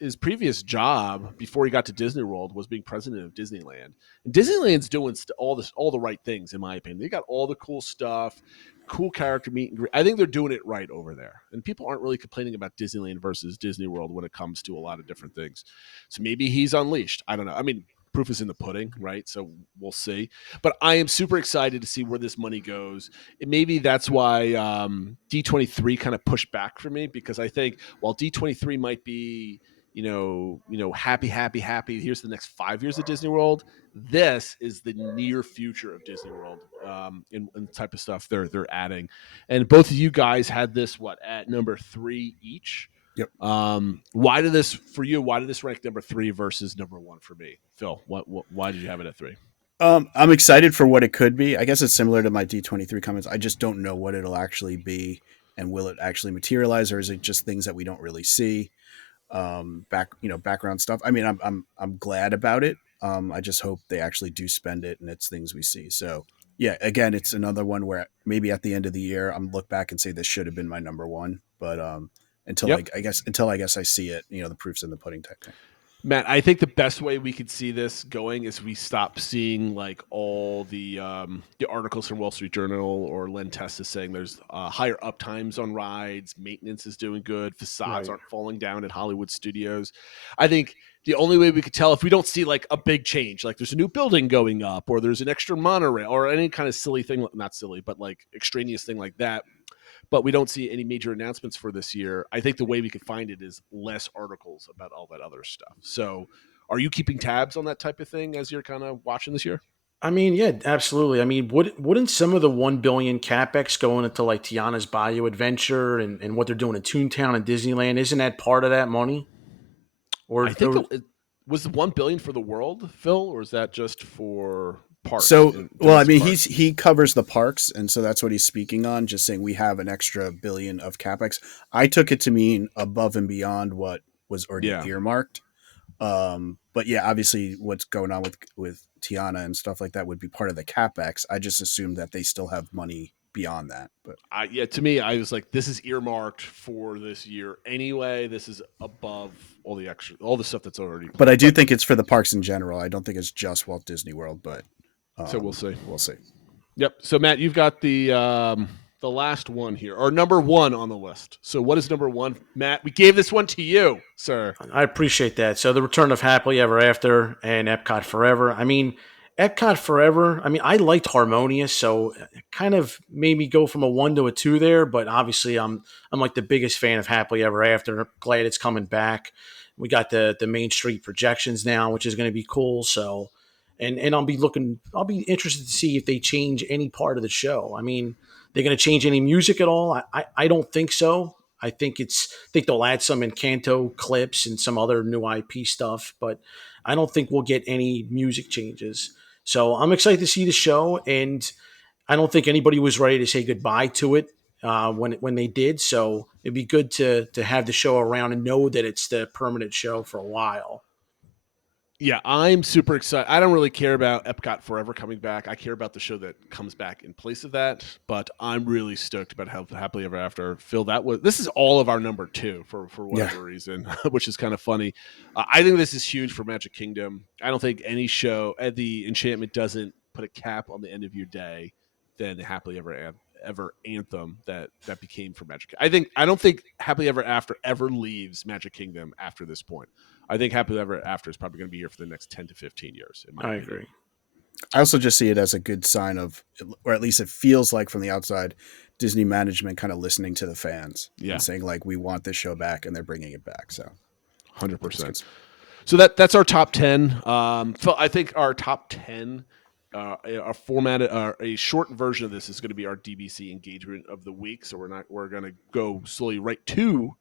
his previous job before he got to Disney World was being president of Disneyland. And Disneyland's doing all the right things, in my opinion. They got all the cool stuff, cool character meet and greet. I think they're doing it right over there. And people aren't really complaining about Disneyland versus Disney World when it comes to a lot of different things. So maybe he's unleashed. I don't know. I mean, proof is in the pudding, right? So we'll see. But I am super excited to see where this money goes. And maybe that's why D23 kind of pushed back for me, because I think while D23 might be happy. Here's the next 5 years of Disney World. This is the near future of Disney World, and the type of stuff they're adding. And both of you guys had this at number 3 each. Yep. Why did this rank number 3 versus number 1 for me, Phil? Why did you have it at 3? I'm excited for what it could be. I guess it's similar to my D23 comments. I just don't know what it'll actually be, and will it actually materialize, or is it just things that we don't really see? Background stuff. I mean, I'm glad about it. I just hope they actually do spend it and it's things we see. So yeah, again, it's another one where maybe at the end of the year I'm look back and say this should have been my number one, but until Yep. I guess I see it, the proof's in the pudding type thing. Matt, I think the best way we could see this going is we stop seeing like all the articles from Wall Street Journal or Len Testa saying there's higher uptimes on rides, maintenance is doing good, facades Right. aren't falling down at Hollywood studios. I think the only way we could tell if we don't see like a big change, like there's a new building going up or there's an extra monorail or any kind of silly thing, not silly, but like extraneous thing like that, but we don't see any major announcements for this year. I think the way we could find it is less articles about all that other stuff. So, are you keeping tabs on that type of thing as you're kind of watching this year? I mean, yeah, absolutely. I mean, wouldn't some of the 1 billion capex going into like Tiana's Bayou Adventure and what they're doing in Toontown and Disneyland? Isn't that part of that money? Or, I think or it was the 1 billion for the world, Phil, or is that just for parks? So, well, I mean, parks? he covers the parks, and so that's what he's speaking on. Just saying we have an extra billion of capex. I took it to mean above and beyond what was already Yeah. earmarked. But yeah, obviously, what's going on with Tiana and stuff like that would be part of the capex. I just assumed that they still have money beyond that. But Yeah, to me, I was like, this is earmarked for this year anyway. This is above all the extra, all the stuff that's already. but I do think it's for the parks in general. I don't think it's just Walt Disney World. But So we'll see. We'll see. Yep. So Matt, you've got the last one here, or number one on the list. So what is number one, Matt? We gave this one to you, sir. I appreciate that. So the return of Happily Ever After and Epcot Forever. I mean, Epcot Forever. I mean, I liked Harmonious, so it kind of made me go from a 1 to a 2 there. But obviously, I'm like the biggest fan of Happily Ever After. Glad it's coming back. We got the Main Street projections now, which is going to be cool. So, and I'll be interested to see if they change any part of the show. I mean, they're going to change any music at all? I don't think so. I think they'll add some Encanto clips and some other new IP stuff, but I don't think we'll get any music changes. So I'm excited to see the show, and I don't think anybody was ready to say goodbye to it when they did. So it'd be good to have the show around and know that it's the permanent show for a while. Yeah, I'm super excited. I don't really care about Epcot Forever coming back. I care about the show that comes back in place of that. But I'm really stoked about Happily Ever After. Phil, this is all of our number two for whatever reason, which is kind of funny. I think this is huge for Magic Kingdom. I don't think any show at the Enchantment doesn't put a cap on the end of your day than the Happily Ever anthem that became for Magic. I don't think Happily Ever After ever leaves Magic Kingdom after this point. I think Happily Ever After is probably going to be here for the next 10 to 15 years. I agree. I also just see it as a good sign of, or at least it feels like from the outside, Disney management kind of listening to the fans and saying like, we want this show back, and they're bringing it back. So 100%. So that's our top 10. Phil, I think our top 10 are formatted. A short version of this is going to be our DBC engagement of the week. So we're going to go slowly right to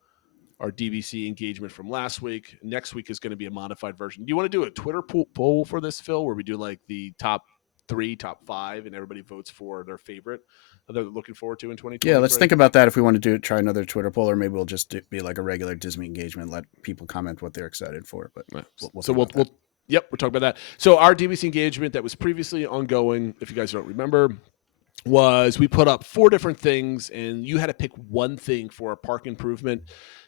our DVC engagement from last week. Next week is going to be a modified version. Do you want to do a Twitter poll for this, Phil, where we do like the top 3, top 5, and everybody votes for their favorite that they're looking forward to in 2020? Yeah, let's think about that if we want to try another Twitter poll, or maybe we'll just be like a regular Disney engagement, let people comment what they're excited for. But we'll yep, we're talking about that. So our DVC engagement that was previously ongoing, if you guys don't remember, was we put up 4 different things, and you had to pick one thing for a park improvement.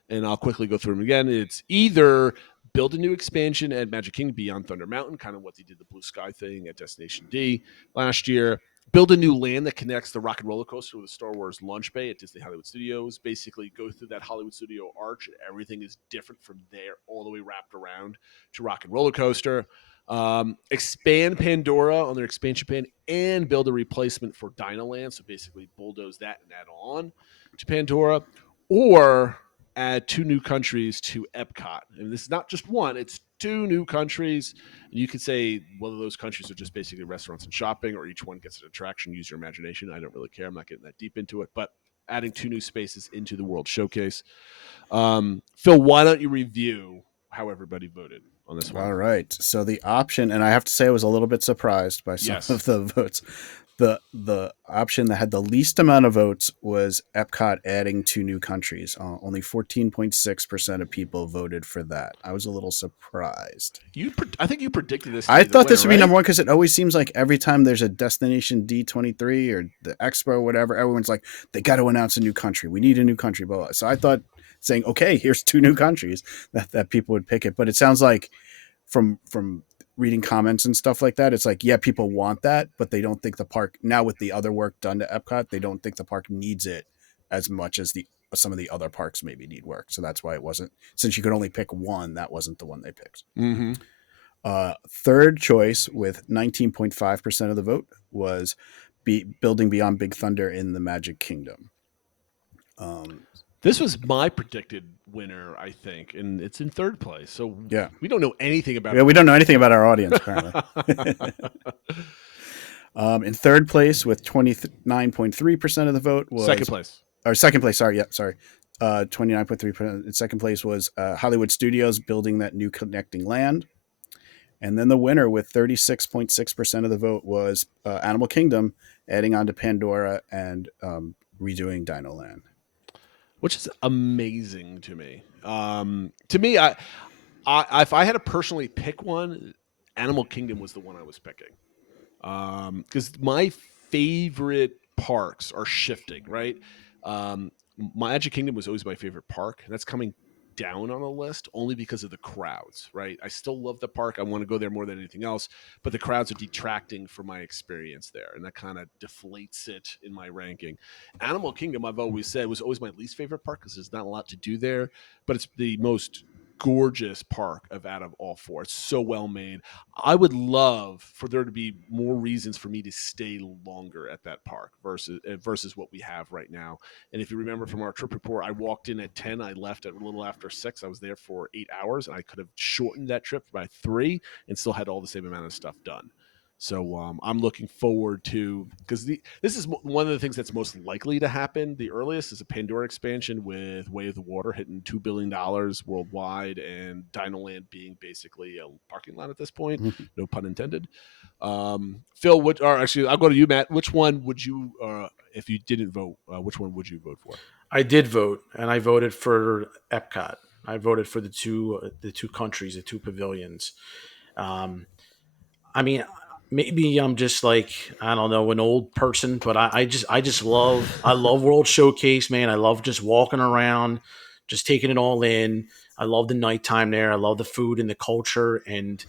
And I'll quickly go through them again. It's either build a new expansion at Magic Kingdom Beyond Thunder Mountain, kind of what they did the Blue Sky thing at Destination D last year. Build a new land that connects the Rock and Roller Coaster with the Star Wars Launch Bay at Disney Hollywood Studios. Basically go through that Hollywood Studio arch, and everything is different from there all the way wrapped around to Rock and Roller Coaster. Expand Pandora on their expansion plan and build a replacement for Dinoland. So basically bulldoze that and add on to Pandora. Or add 2 new countries to Epcot. And this is not just one, it's 2 new countries. And you could say whether those countries are just basically restaurants and shopping, or each one gets an attraction. Use your imagination. I don't really care. I'm not getting that deep into it. But adding 2 new spaces into the World Showcase. Phil, why don't you review how everybody voted? on this one. All right. So the option, and I have to say I was a little bit surprised by some Yes. of the votes. The option that had the least amount of votes was Epcot adding 2 new countries. Only 14.6% of people voted for that. I was a little surprised. I think you predicted this. To I be the thought this winner, would be right? number one because it always seems like every time there's a Destination D23 or the Expo or whatever, everyone's like, they got to announce a new country. We need a new country. Blah, blah. So I thought saying, okay, here's 2 new countries that people would pick it. But it sounds like from reading comments and stuff like that, it's like, yeah, people want that, but they don't think the park, now with the other work done to Epcot, they don't think the park needs it as much as some of the other parks maybe need work. So that's why it wasn't, since you could only pick one, that wasn't the one they picked. Mm-hmm. Third choice with 19.5% of the vote was building Beyond Big Thunder in the Magic Kingdom. This was my predicted winner, I think, and it's in third place. So Yeah. we don't know anything about. Yeah, we don't know anything about our audience, apparently. In third place with 29.3% of the vote was second place. Or second place. Sorry. 29.3%. In second place was Hollywood Studios building that new connecting land. And then the winner with 36.6% of the vote was Animal Kingdom, adding on to Pandora and redoing Dino Land. Which is amazing to me. To me, I if I had to personally pick one, Animal Kingdom was the one I was picking. Because my favorite parks are shifting, right? Magic Kingdom was always my favorite park, and that's coming down on the list only because of the crowds, right? I still love the park. I want to go there more than anything else, but the crowds are detracting from my experience there, and that kind of deflates it in my ranking. Animal Kingdom, I've always said, was always my least favorite park because there's not a lot to do there, but it's the most gorgeous park out of all 4. It's so well made. I would love for there to be more reasons for me to stay longer at that park versus what we have right now. And if you remember from our trip report, I walked in at 10, I left at a little after 6. I was there for 8 hours, and I could have shortened that trip by 3 and still had all the same amount of stuff done. So I'm looking forward to, because this is one of the things that's most likely to happen. The earliest is a Pandora expansion with Way of the Water hitting $2 billion worldwide, and Dino Land being basically a parking lot at this point. No pun intended. Phil, actually, I'll go to you, Matt. Which one would you, if you didn't vote, which one would you vote for? I did vote, and I voted for Epcot. I voted for the two countries, the 2 pavilions. I mean, maybe I'm just like, I don't know, an old person, but I just love World Showcase, man. I love just walking around, just taking it all in. I love the nighttime there. I love the food and the culture, and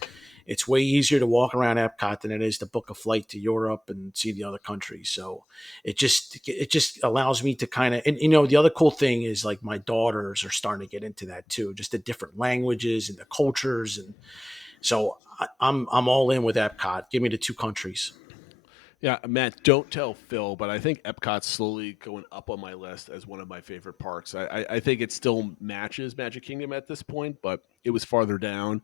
it's way easier to walk around Epcot than it is to book a flight to Europe and see the other countries. So it just allows me to kind of, and the other cool thing is like my daughters are starting to get into that too, just the different languages and the cultures, and so I'm all in with Epcot. Give me the 2 countries. Yeah, Matt, don't tell Phil, but I think Epcot's slowly going up on my list as one of my favorite parks. I think it still matches Magic Kingdom at this point, but it was farther down.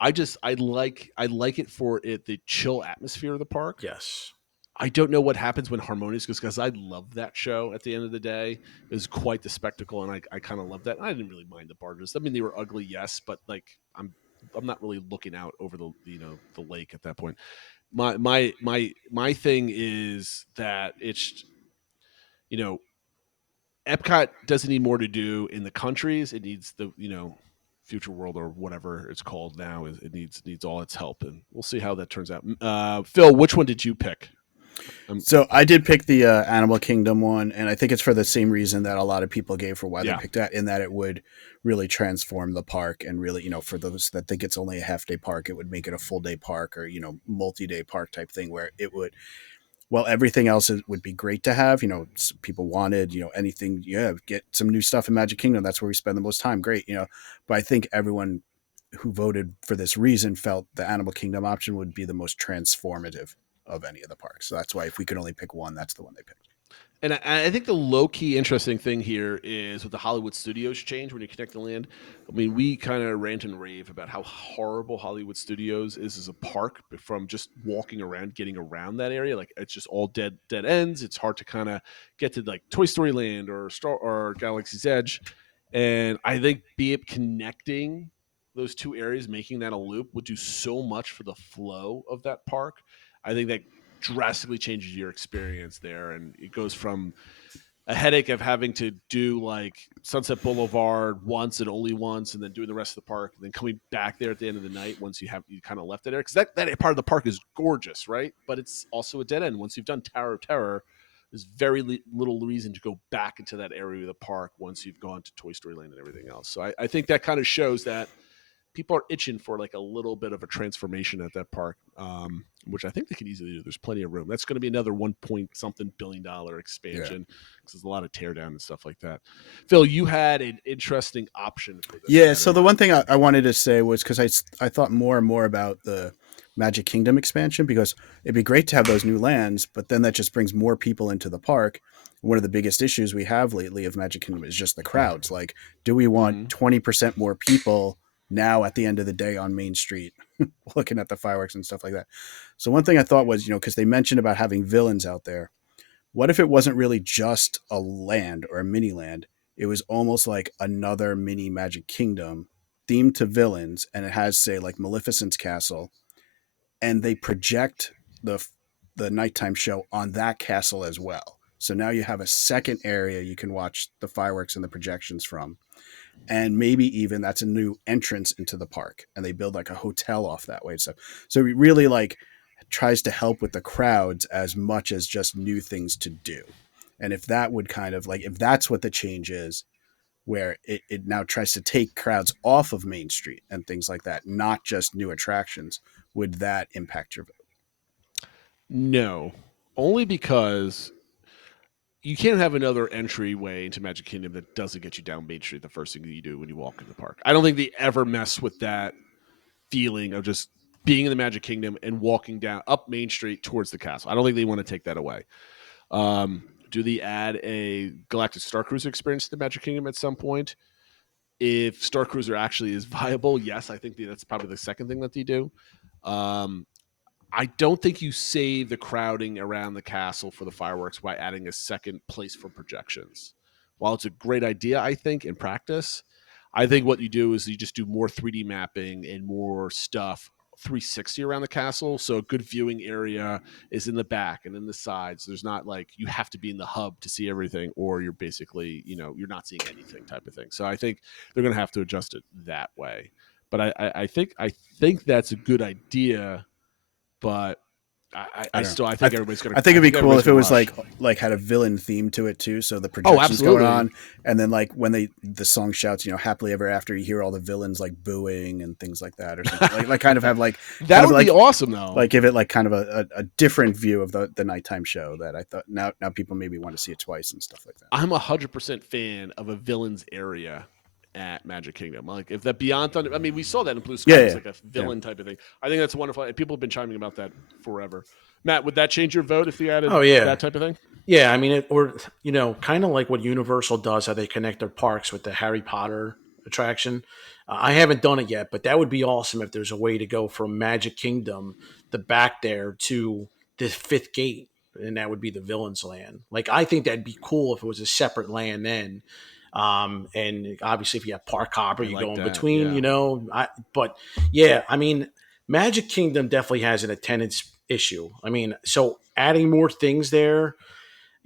I like it for the chill atmosphere of the park. Yes. I don't know what happens when Harmonious goes, because I love that show at the end of the day. It was quite the spectacle, and I kind of love that. And I didn't really mind the barges. I mean, they were ugly, yes, but like I'm not really looking out over the lake at that point. My thing is that it's, Epcot doesn't need more to do in the countries. It needs the Future World or whatever it's called now. It needs all its help, and we'll see how that turns out. Phil, which one did you pick? So I did pick the Animal Kingdom one, and I think it's for the same reason that a lot of people gave for why they picked that, in that it would really transform the park, and really, for those that think it's only a half-day park, it would make it a full-day park, or multi-day park type thing, where it would, well, everything else would be great to have. People wanted, anything, get some new stuff in Magic Kingdom. That's where we spend the most time. Great, but I think everyone who voted for this reason felt the Animal Kingdom option would be the most transformative of any of the parks. So that's why if we could only pick one, that's the one they picked. And I think the low-key interesting thing here is with the Hollywood Studios change when you connect the land. I mean, we kind of rant and rave about how horrible Hollywood Studios is as a park, from just walking around, getting around that area. Like, it's just all dead ends. It's hard to kind of get to like Toy Story Land or Galaxy's Edge. And I think be it connecting those two areas, making that a loop would do so much for the flow of that park. I think that drastically changes your experience there, and it goes from a headache of having to do like Sunset Boulevard once and only once, and then doing the rest of the park, and then coming back there at the end of the night once you kind of left it there, because that part of the park is gorgeous, right? But it's also a dead end. Once you've done Tower of Terror, there's very little reason to go back into that area of the park once you've gone to Toy Story Land and everything else. So I think that kind of shows that people are itching for like a little bit of a transformation at that park, which I think they can easily do. There's plenty of room. That's going to be another $1 billion expansion because there's a lot of teardown and stuff like that. Phil, you had an interesting option for this. Yeah. So the one thing I wanted to say was because I thought more and more about the Magic Kingdom expansion, because it'd be great to have those new lands, but then that just brings more people into the park. One of the biggest issues we have lately of Magic Kingdom is just the crowds. Like, do we want 20% more people now at the end of the day on Main Street looking at the fireworks and stuff like that? So one thing I thought was, because they mentioned about having villains out there, what if it wasn't really just a land or a mini land? It was almost like another mini Magic Kingdom themed to villains, and it has, say, like Maleficent's castle, and they project the nighttime show on that castle as well. So now you have a second area you can watch the fireworks and the projections from. And maybe even that's a new entrance into the park, and they build like a hotel off that way. So it really like tries to help with the crowds as much as just new things to do. And if that would kind of like, if that's what the change is, where it now tries to take crowds off of Main Street and things like that, not just new attractions, would that impact your vote? No, only because you can't have another entryway into Magic Kingdom that doesn't get you down Main Street the first thing that you do when you walk in the park. I don't think they ever mess with that feeling of just being in the Magic Kingdom and walking down up Main Street towards the castle. I don't think they want to take that away. Do they add a Galactic Star Cruiser experience to the Magic Kingdom at some point? If Star Cruiser actually is viable, yes, I think that's probably the second thing that they do. I don't think you save the crowding around the castle for the fireworks by adding a second place for projections. While it's a great idea, I think, in practice, I think what you do is you just do more 3D mapping and more stuff 360 around the castle. So a good viewing area is in the back and in the sides. There's not like you have to be in the hub to see everything, or you're basically, you're not seeing anything type of thing. So I think they're going to have to adjust it that way. But I think that's a good idea. But I think everybody's going to. I think it'd be cool if it was like had a villain theme to it too. So the projections going on, and then like when the song shouts, happily ever after, you hear all the villains like booing and things like that, or something. like kind of have like that would be awesome though. Like give it like kind of a different view of the nighttime show that I thought now people maybe want to see it twice and stuff like that. I'm 100% fan of a villains area at Magic Kingdom. Like if that Beyond Thunder, I mean, we saw that in Blue Sky. It's like a villain type of thing. I think that's wonderful. And people have been chiming about that forever. Matt, would that change your vote if you added that type of thing? Yeah, I mean, kind of like what Universal does, how they connect their parks with the Harry Potter attraction. I haven't done it yet, but that would be awesome if there's a way to go from Magic Kingdom, the back there, to the fifth gate, and that would be the Villains Land. Like, I think that'd be cool if it was a separate land then. And obviously if you have Park Hopper, you go in between, but yeah, I mean, Magic Kingdom definitely has an attendance issue. I mean, so adding more things there,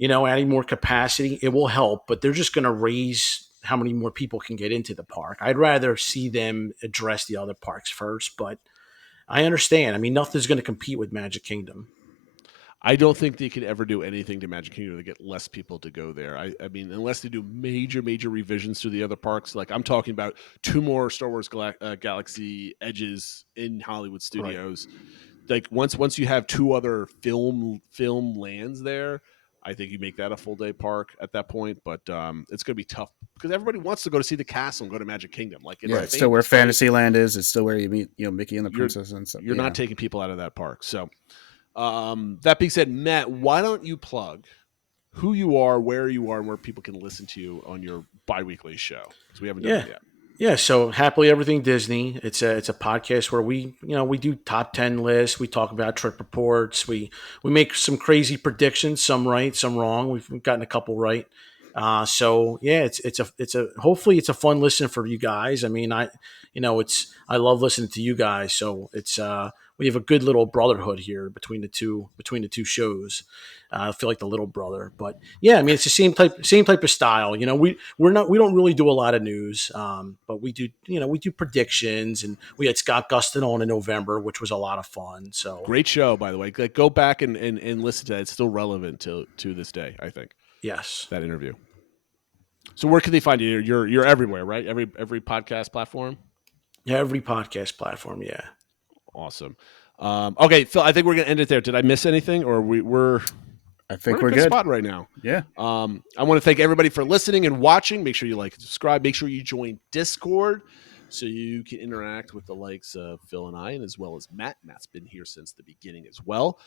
adding more capacity, it will help, but they're just going to raise how many more people can get into the park. I'd rather see them address the other parks first, but I understand. I mean, nothing's going to compete with Magic Kingdom. I don't think they could ever do anything to Magic Kingdom to get less people to go there. I mean, unless they do major revisions to the other parks. Like I'm talking about 2 more Star Wars Galaxy Edges in Hollywood Studios. Right. Like once you have 2 other film lands there, I think you make that a full day park at that point. But it's going to be tough because everybody wants to go to see the castle and go to Magic Kingdom. Like it's still where Fantasyland is. It's still where you meet Mickey and the princess and stuff. You're not taking people out of that park. So. That being said, Matt, why don't you plug who you are, where you are, and where people can listen to you on your bi-weekly show? Because we haven't done it yet. Yeah, so Happily Everything Disney. It's a podcast where we do top 10 lists. We talk about trip reports. We make some crazy predictions, some right, some wrong. We've gotten a couple right. So yeah, it's a hopefully it's a fun listen for you guys. I mean, I love listening to you guys. So it's we have a good little brotherhood here between the two shows. I feel like the little brother, but yeah, I mean, it's the same type of style. We don't really do a lot of news, but we do predictions, and we had Scott Gustin on in November, which was a lot of fun. So great show, by the way. Like, go back and listen to that. It's still relevant to this day, I think. Yes, that interview. So where can they find you? You're everywhere, right? Every podcast platform. Yeah, every podcast platform. Yeah. Awesome. Okay, Phil, I think we're gonna end it there. Did I miss anything, or we're? I think we're in a good spot right now. Yeah. I want to thank everybody for listening and watching. Make sure you like and subscribe. Make sure you join Discord so you can interact with the likes of Phil and I, and as well as Matt. Matt's been here since the beginning as well.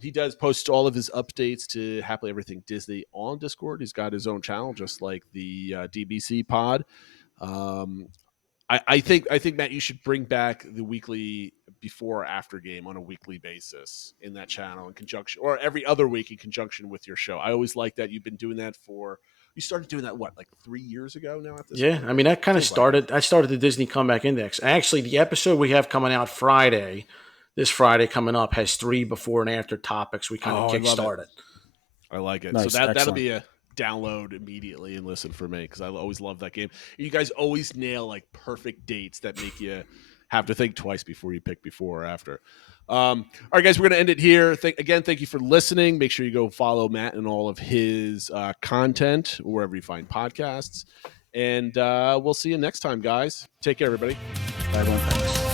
He does post all of his updates to Happily Everything Disney on Discord. He's got his own channel, just like the DBC pod. I think Matt, you should bring back the weekly before or after game on a weekly basis in that channel in conjunction, or every other week in conjunction with your show. I always like that. You've been doing that you started doing that, like 3 years ago now? At this point? I mean, that kind of started. I started the Disney Comeback Index. Actually, the episode we have coming out this Friday coming up, has 3 before and after topics. We kind of kickstarted. I like it. Nice, So that'll excellent. be a download immediately and listen for me, because I always love that game. You guys always nail like perfect dates that make you have to think twice before you pick before or after. All right, guys, we're going to end it here. Thank you for listening. Make sure you go follow Matt and all of his content wherever you find podcasts. And we'll see you next time, guys. Take care, everybody. Bye, everyone. Thanks.